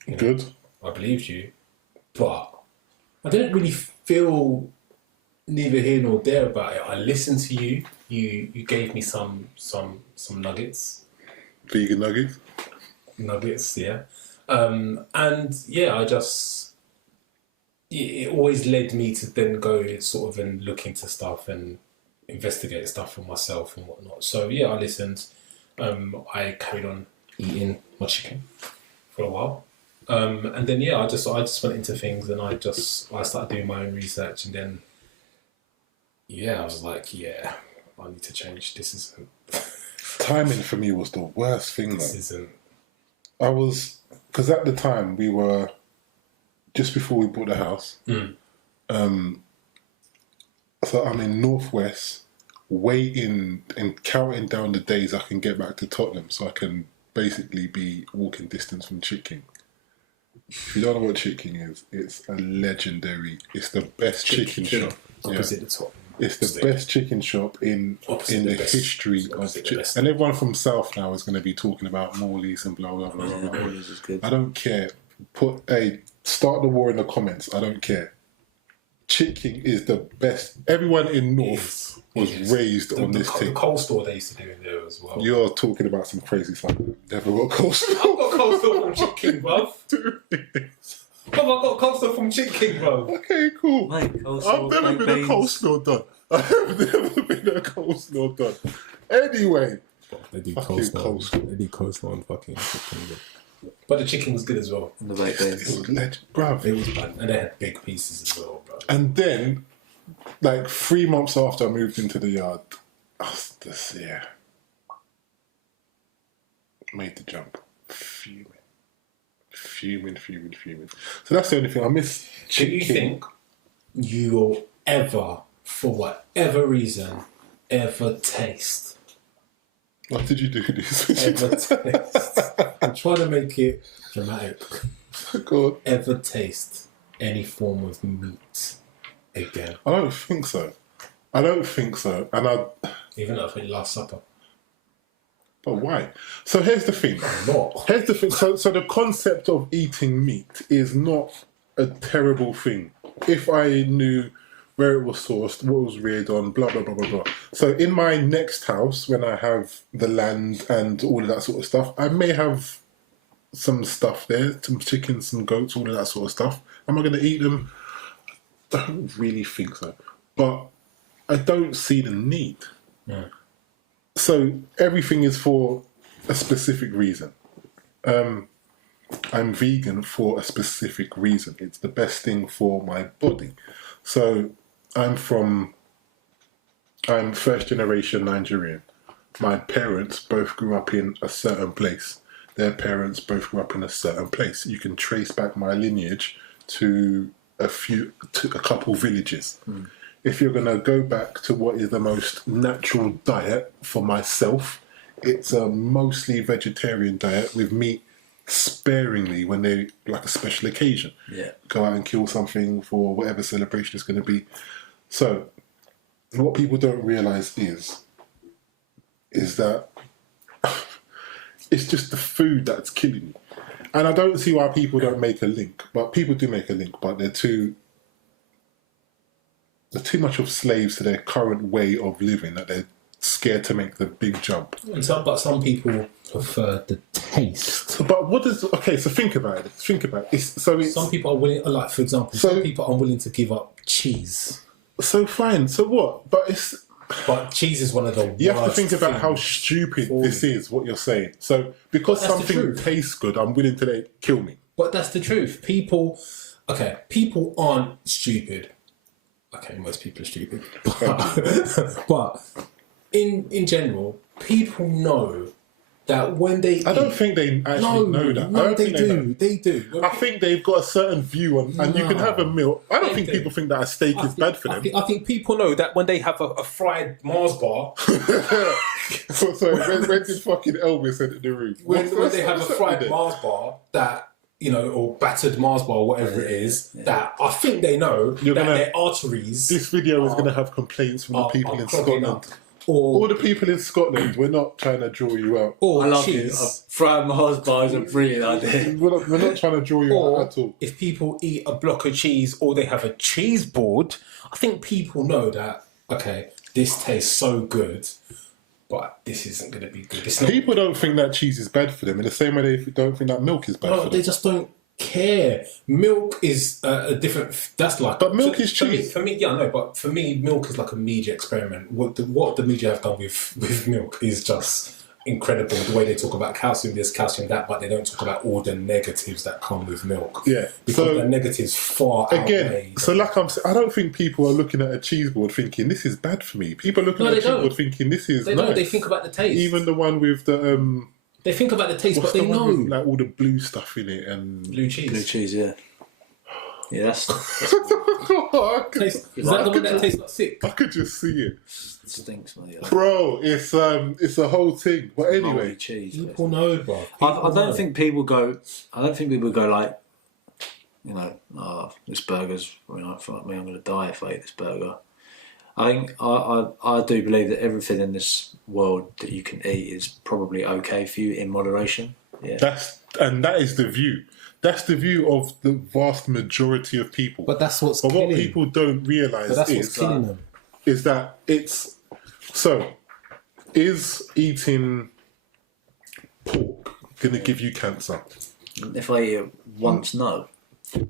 You know, Good. I believed you, but I didn't really feel neither here nor there about it. I listened to you. You gave me some nuggets. Vegan nuggets. Yeah. And yeah, it always led me to then go sort of and look into stuff and investigate stuff for myself and whatnot. So yeah, I listened. I carried on eating my chicken for a while. And then yeah, I just went into things and I started doing my own research, and then yeah, I was like, yeah, I need to change. This isn't Timing for me was the worst thing. this Though. isn't Because at the time we were just before we bought the house. So I'm in Northwest, waiting and counting down the days I can get back to Tottenham, so I can basically be walking distance from Chicken. If you don't know what Chicken is, it's a legendary. It's the best chicken shop. Opposite the top. It's the best chicken shop in the history of chicken. And everyone from South now is going to be talking about Morley's and blah blah blah blah. Morley's is good. I don't care. Start the war in the comments. I don't care. Chicken is the best. Everyone in North was raised on this thing. The coleslaw they used to do in there as well. You're talking about some crazy stuff. Never got coleslaw. I've got coleslaw from Chicken, bruv. I've got coleslaw from Chicken, bruv. Okay, cool. Mate, I've never been a coleslaw done. I've never been a coleslaw done. Anyway, They do coleslaw. They do coleslaw and fucking chicken. But the chicken was good as well. In the late days. it was legend, bruv. It was bad. And they had big pieces as well, bro. And then, like 3 months after I moved into the yard, made the jump. Fuming. So that's the only thing I miss. Do you think you will ever, for whatever reason, ever taste? What did you do this? Ever taste? I'm trying to make it dramatic. God. Ever taste any form of meat again? I don't think so. And Even if it's Last Supper. but why? So here's the thing. Here's the thing. So the concept of eating meat is not a terrible thing. If I knew where it was sourced, what it was reared on, blah, blah, blah, blah, blah. So in my next house, when I have the land and all of that sort of stuff, I may have some stuff there, some chickens, some goats, all of that sort of stuff. Am I going to eat them? I don't really think so. But I don't see the need. Yeah. So everything is for a specific reason. I'm vegan for a specific reason. It's the best thing for my body. So I'm first generation Nigerian. My parents both grew up in a certain place. Their parents both grew up in a certain place. You can trace back my lineage to a couple villages. If you're going to go back to what is the most natural diet for myself, it's a mostly vegetarian diet with meat sparingly when they, like a special occasion. Yeah. Go out and kill something for whatever celebration it's going to be. So what people don't realise is that it's just the food that's killing you. And I don't see why people don't make a link, but people do make a link, but they're too much of slaves to their current way of living that they're scared to make the big jump. But some people prefer the taste. But what does... Okay, so think about it. Some people are willing... Like, for example, some people are willing to give up cheese. So fine. So what? But cheese is one of the You have to think about how stupid this is, what you're saying. So because something tastes good, I'm willing to kill me. But that's the truth. People aren't stupid. Okay, most people are stupid. But in general, people know that when they I don't think they actually know that. No, they do. They do. I think they've got a certain view on, and you can have a meal. I don't think people think that a steak is bad for them. I think people know that when they have a fried Mars bar. So when did fucking Elvis enter the room? When they have a fried Mars bar that, or battered Mars bar, whatever it is, that I think they know that their arteries. This video is going to have complaints from the people in Scotland. All the people in Scotland, we're not trying to draw you out. Or I love cheese. it. Fried Mars bar is a brilliant idea. We're not trying to draw you out at all. If people eat a block of cheese or they have a cheese board, I think people know that, okay, this tastes so good, but this isn't going to be good. People don't think that cheese is bad for them in the same way they don't think that milk is bad for them. They just don't care. Milk is a different... That's like... But milk is cheese. For me, but for me, milk is like a media experiment. What the media have done with milk is just incredible. The way they talk about calcium this, calcium that, but they don't talk about all the negatives that come with milk. Yeah. Because the negatives far outweigh... So like I'm saying, I don't think people are looking at a cheese board thinking, this is bad for me. People are looking at a cheese board thinking, this is nice. They think about the taste. Even the one with the... They think about the taste, but they know. With, like all the blue stuff in it and Blue cheese. Blue cheese, yeah. Yeah, that's Is that the one that tastes like sick? I could just see it, stinks, mate. bro. It's a whole thing. But Moldy anyway, cheese. People know, bro. I don't think people go. I don't think people go like, you know, oh, this burger's, you know, fuck me, I'm going to die if I eat this burger. I think I do believe that everything in this world that you can eat is probably okay for you in moderation. Yeah, that is the view. That's the view of the vast majority of people. But that's what's But killing. what people don't realise What's killing them. is that it's so. Is eating pork going to give you cancer? if I eat it once, no.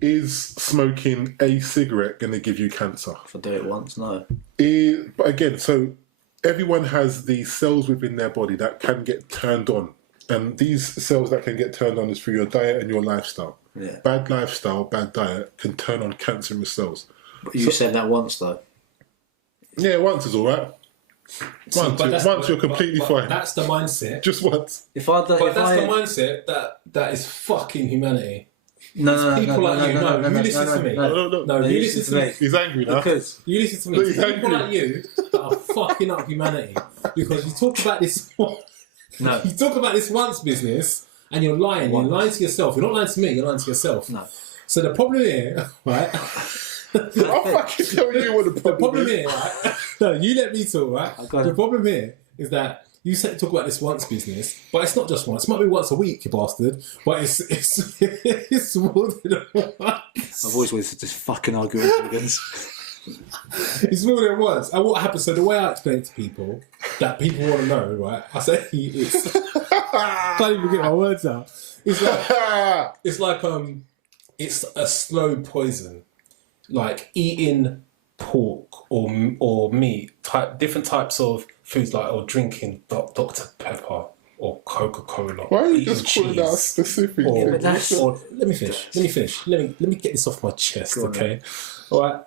Is smoking a cigarette going to give you cancer? If I do it once, no. But again, so everyone has these cells within their body that can get turned on. And these cells that can get turned on is through your diet and your lifestyle. Yeah. Bad lifestyle, bad diet can turn on cancerous cells. But you said that once, though. Yeah, once is all right. Once you're completely fine. That's the mindset. Just once. If I don't, But that's the mindset that is fucking humanity. no, People like you. No, you listen to me. No, you listen to me. He's angry now. Because You listen to me. Look, he's People angry. like you that are fucking up humanity because you talk about this. no, You talk about this once business and you're lying. You're lying to yourself. You're not lying to me. You're lying to yourself. no. So the problem here, right? I'm fucking telling you what the The problem problem is. here, right? No, you let me talk, right? got The it. problem here is that you said talk about this once business, but it's not just once. It might be once a week, you bastard. But it's it's more than once. I've always wanted to just fucking argue with vegans. It's more than once. And what happens? So the way I explain it to people that people want to know, right? I say it's. Can't even get my words out. It's like it's a slow poison. Like eating pork or meat, different types of foods, like or drinking Dr. Pepper or Coca-Cola. Why are you eating just calling out specific Or, things? or let me finish. Let me get this off my chest, okay? All right.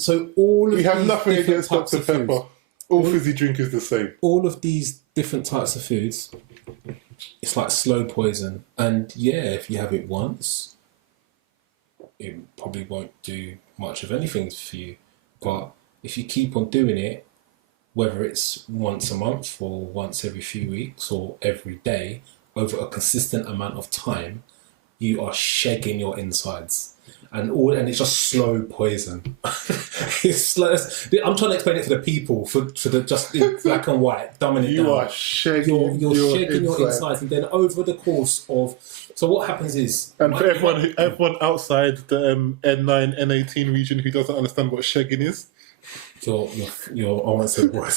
So all of We have these nothing different against types Dr. of Pepper. foods, All fizzy drink is the same. all of these different types of foods, it's like slow poison. And yeah, if you have it once, it probably won't do much of anything for you. But if you keep on doing it, whether it's once a month or once every few weeks or every day, over a consistent amount of time, you are shagging your insides. And it's just slow poison. It's like, I'm trying to explain it to the people for the just in black and white, dumbing it down. You are shaking You're shaking your inside. insides, and then over the course of, so what happens is, And for everyone outside the N9, N18 region who doesn't understand what shagging is, you're I won't say the word.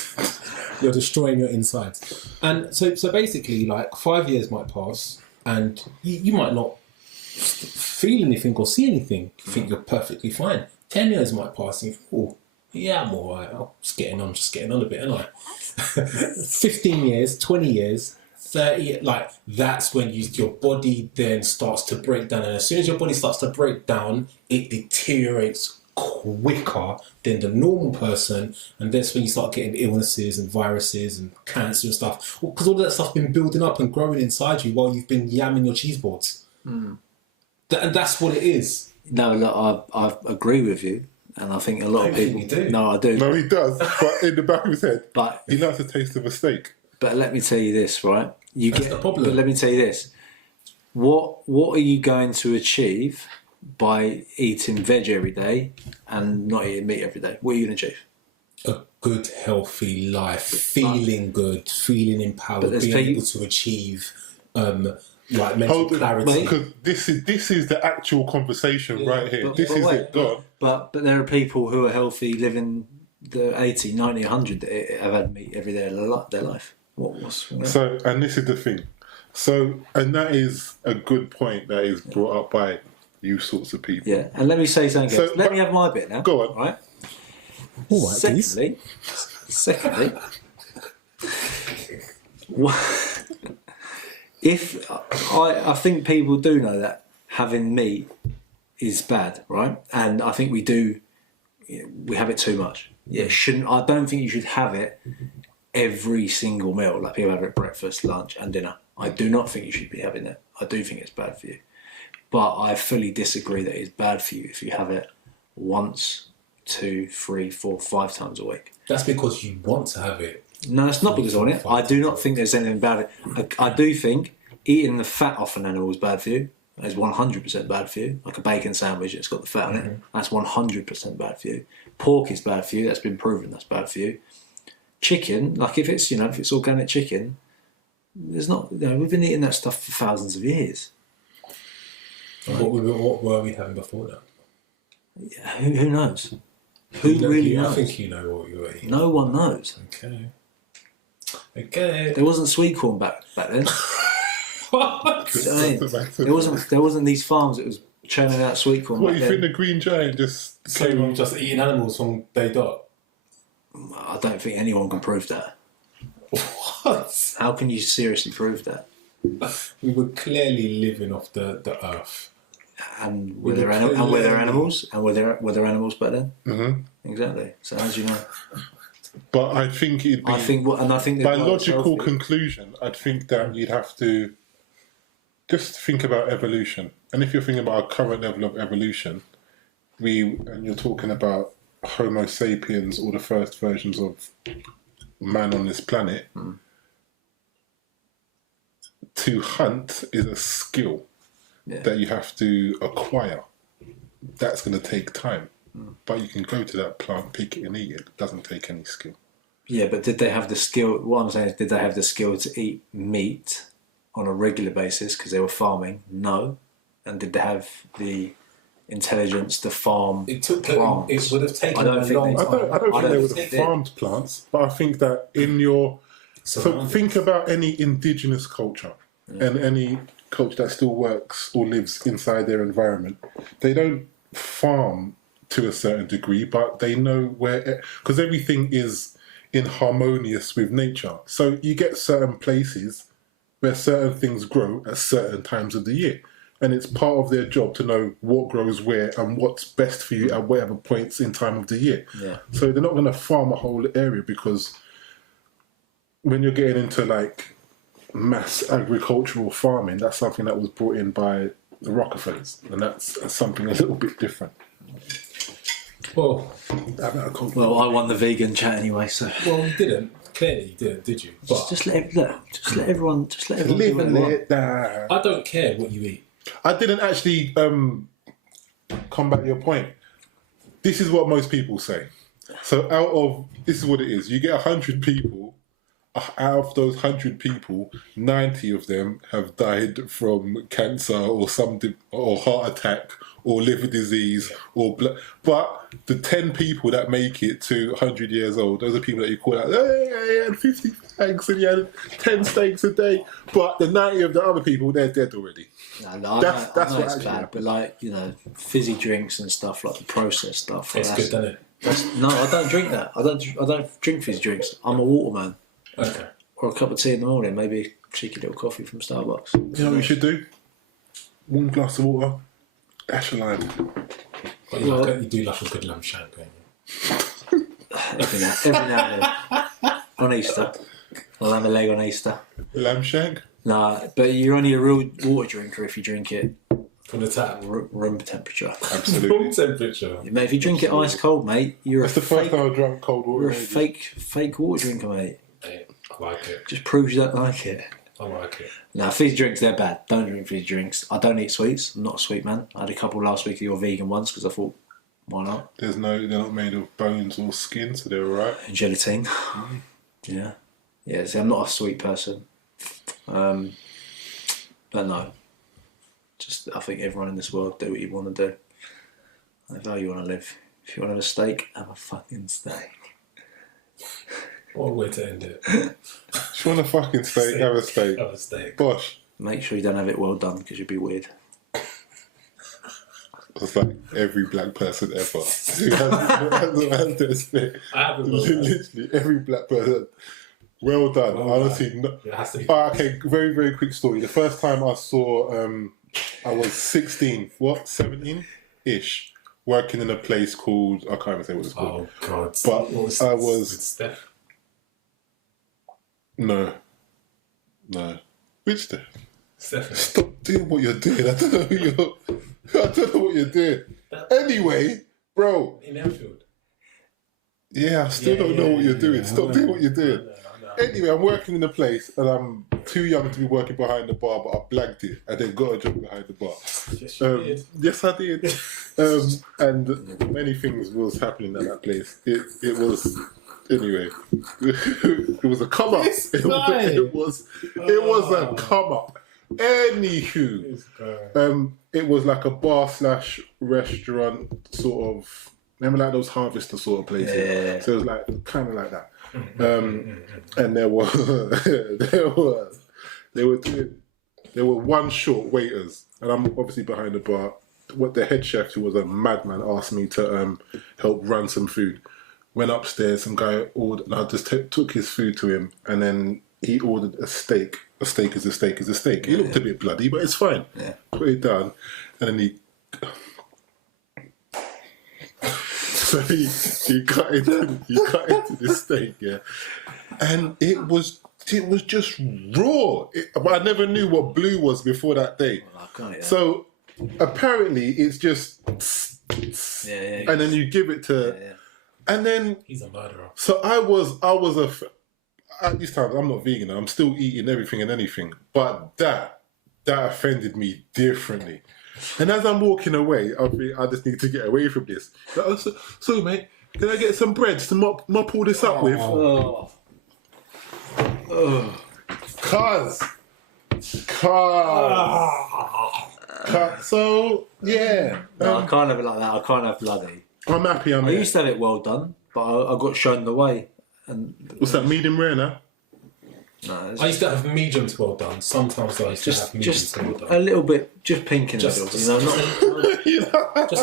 You're destroying your insides, and so basically, like 5 years might pass, and you might not feel anything or see anything. You think you're perfectly fine. 10 years might pass, and you think, oh, yeah, I'm all right. I'm just getting on a bit, aren't I? 15 years, 20 years. 30, like that's when your body then starts to break down, and as soon as your body starts to break down, it deteriorates quicker than the normal person, and that's when you start getting illnesses and viruses and cancer and stuff, because all of that stuff's been building up and growing inside you while you've been yamming your cheese boards. And that's what it is. No, look, I agree with you, and I think a lot of people. You do. No, I do. no, he does, but in the back of his head, But he likes the taste of a steak. But let me tell you this, right? That's the problem. But let me tell you this: what are you going to achieve by eating veg every day and not eating meat every day? What are you going to achieve? A good, healthy life, feeling good, feeling empowered, there's being people- able to achieve like mental Hold on, clarity. because this is the actual conversation right here. But This is wait, it. Go on. But there are people who are healthy, living the 80, 90, 100 that have had meat every day of their life. What's So, and this is the thing. So, and that is a good point that is brought up by you sorts of people. Yeah, and let me say something else. Let me have my bit now. Go on. Right? All right, please. Secondly, if I think people do know that having meat is bad, right? And I think we have it too much. Yeah, shouldn't. I don't think you should have it every single meal, like people have it at breakfast, lunch, and dinner. I do not think you should be having it. I do think it's bad for you. But I fully disagree that it's bad for you if you have it once, 2, 3, 4, 5 times a week. That's because you want to have it. No, it's not because I want it. I do not think there's anything bad. I do think eating the fat off an animal is bad for you. It's 100% bad for you. Like a bacon sandwich, it's got the fat on it. That's 100% bad for you. Pork is bad for you. That's been proven. That's bad for you. Chicken, like if it's if it's organic chicken, there's not. We've been eating that stuff for thousands of years. Right. What were we having before that? Yeah, who knows? Who really knows? I think you know what you were eating. No one knows. Okay. There wasn't sweet corn back then. What? You know what I mean? There wasn't these farms that was churning out sweet corn. What, back you then. think the Green Giant just came on just eating animals from day dot? I don't think anyone can prove that. What? How can you seriously prove that? We were clearly living off the earth. And were there animals? And were there animals back then? Mm-hmm. Exactly. So how do you know? But I think it'd be. I think by logical conclusion, I'd think that you'd have to just think about evolution. And if you're thinking about our current level of evolution, and you're talking about Homo sapiens or the first versions of man on this planet, to hunt is a skill that you have to acquire. That's going to take time. But you can go to that plant, pick it and eat it. It doesn't take any skill. Yeah, but did they have the skill? What I'm saying is, did they have the skill to eat meat on a regular basis because they were farming? No. And did they have the intelligence to farm plants? It would have taken a long time. I don't think they would have farmed plants, but I think that in your... So think about any indigenous culture and any culture that still works or lives inside their environment. They don't farm to a certain degree, but they know where... Because everything is in harmonious with nature. So you get certain places where certain things grow at certain times of the year. And it's part of their job to know what grows where and what's best for you at whatever points in time of the year. Yeah. So they're not going to farm a whole area, because when you're getting into like mass agricultural farming, that's something that was brought in by the Rockefellers, and that's something a little bit different. Well, I won the vegan chat anyway, so. Well, you didn't. Clearly, you didn't, did you? But just let everyone live and let die. I don't care what you eat. I didn't actually combat your point. This is what most people say. So this is what it is. You get 100 people. Out of those 100 people, 90 of them have died from cancer or heart attack or liver disease but the 10 people that make it to 100 years old, those are people that you call out, hey, I had 50 fags and you had 10 steaks a day, but the 90 of the other people, they're dead already. No, that's what it's bad, but like, fizzy drinks and stuff, like the processed stuff. It's good, doesn't it? No, I don't drink that. I don't drink fizzy drinks. I'm a water man. Okay. Or a cup of tea in the morning, maybe a cheeky little coffee from Starbucks. You know what we should do? 1 glass of water, dash of lime. But you do like a good lamb shank, don't you? Every now and then. On Easter. I'll have a leg on Easter. Lamb shank? Nah, but you're only a real water drinker if you drink it from the tap. Room temperature. Absolutely. Room temperature. Mate, if you drink it ice cold, mate, That's the first time I drank cold water. You're a fake water drinker, mate. I like it. Just proves you don't like it. I like it. Now, fizzy drinks, they're bad. Don't drink fizzy drinks. I don't eat sweets. I'm not a sweet man. I had a couple last week of your vegan ones because I thought, why not? They're not made of bones or skin, so they're alright. Gelatine. Yeah. Yeah, see, I'm not a sweet person. But no. Just, I think everyone in this world do what you want to do. That's how you want to live. If you want to have a steak, have a fucking steak. What a way to end it. If you want a fucking steak, have a steak. Have a steak. Bosh. Make sure you don't have it well done, because you'd be weird. It's like every black person ever who has their steak. I haven't. Literally every black person. Well done. Honestly, it has to be. Okay, very, very quick story. The first time I saw, I was 16, 17-ish, working in a place called, I can't even say what it's called. Oh, God. But I was... With Steph? No. Which Steph? Definitely. Stop doing what you're doing. I don't know what you're doing. Anyway, bro. In Enfield. Yeah, I still don't know what you're doing. Stop doing what you're doing. Anyway, I'm working in a place and I'm too young to be working behind the bar, but I blagged it and then got a job behind the bar. Yes, you did. Yes, I did. And many things was happening at that place. It was anyway. It was a come up. It was a come up. Anywho, it was like a bar / restaurant sort of. Remember, like those harvester sort of places. Yeah. So it was like kind of like that. And there were one short waiters, and I'm obviously behind the bar. What the head chef, who was a madman, asked me to help run some food. Went upstairs, some guy ordered, and I just took his food to him, and then he ordered a steak. A steak is a steak is a steak. He looked a bit bloody, but it's fine. Yeah. Put it down, and then so he cut into this steak, yeah, and it was just raw. I never knew what blue was before that day. So apparently it's just and then you give it to, and then he's a murderer. So at these times I'm not vegan. I'm still eating everything and anything, but that offended me differently. And as I'm walking away, I just need to get away from this. So mate, can I get some breads to mop all this up with? Cuz. So, yeah. No, I can't have it like that. I can't have bloody. I'm happy I used to have it well done, but I got shown the way. And what's that, medium rare now? No, I used to have mediums well done. Sometimes I used to have mediums well done. A little bit, just pink in the middle, just a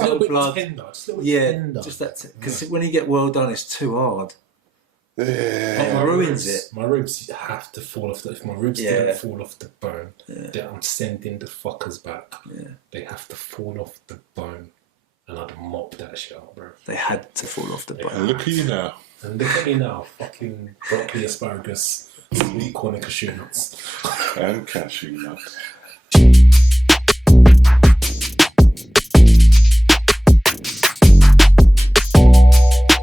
little bit blood. tender. Just a little bit tender. Just that, because when you get well done, it's too hard. Yeah. It ruins it. My ribs have to fall off. If my ribs didn't fall off the bone, then I'm sending the fuckers back. Yeah. They have to fall off the bone, and I'd mop that shit up, bro. They had to fall off the bone. And look at you now. And look at me now, fucking broccoli, asparagus, sweet corn and cashew nuts. And cashew nuts.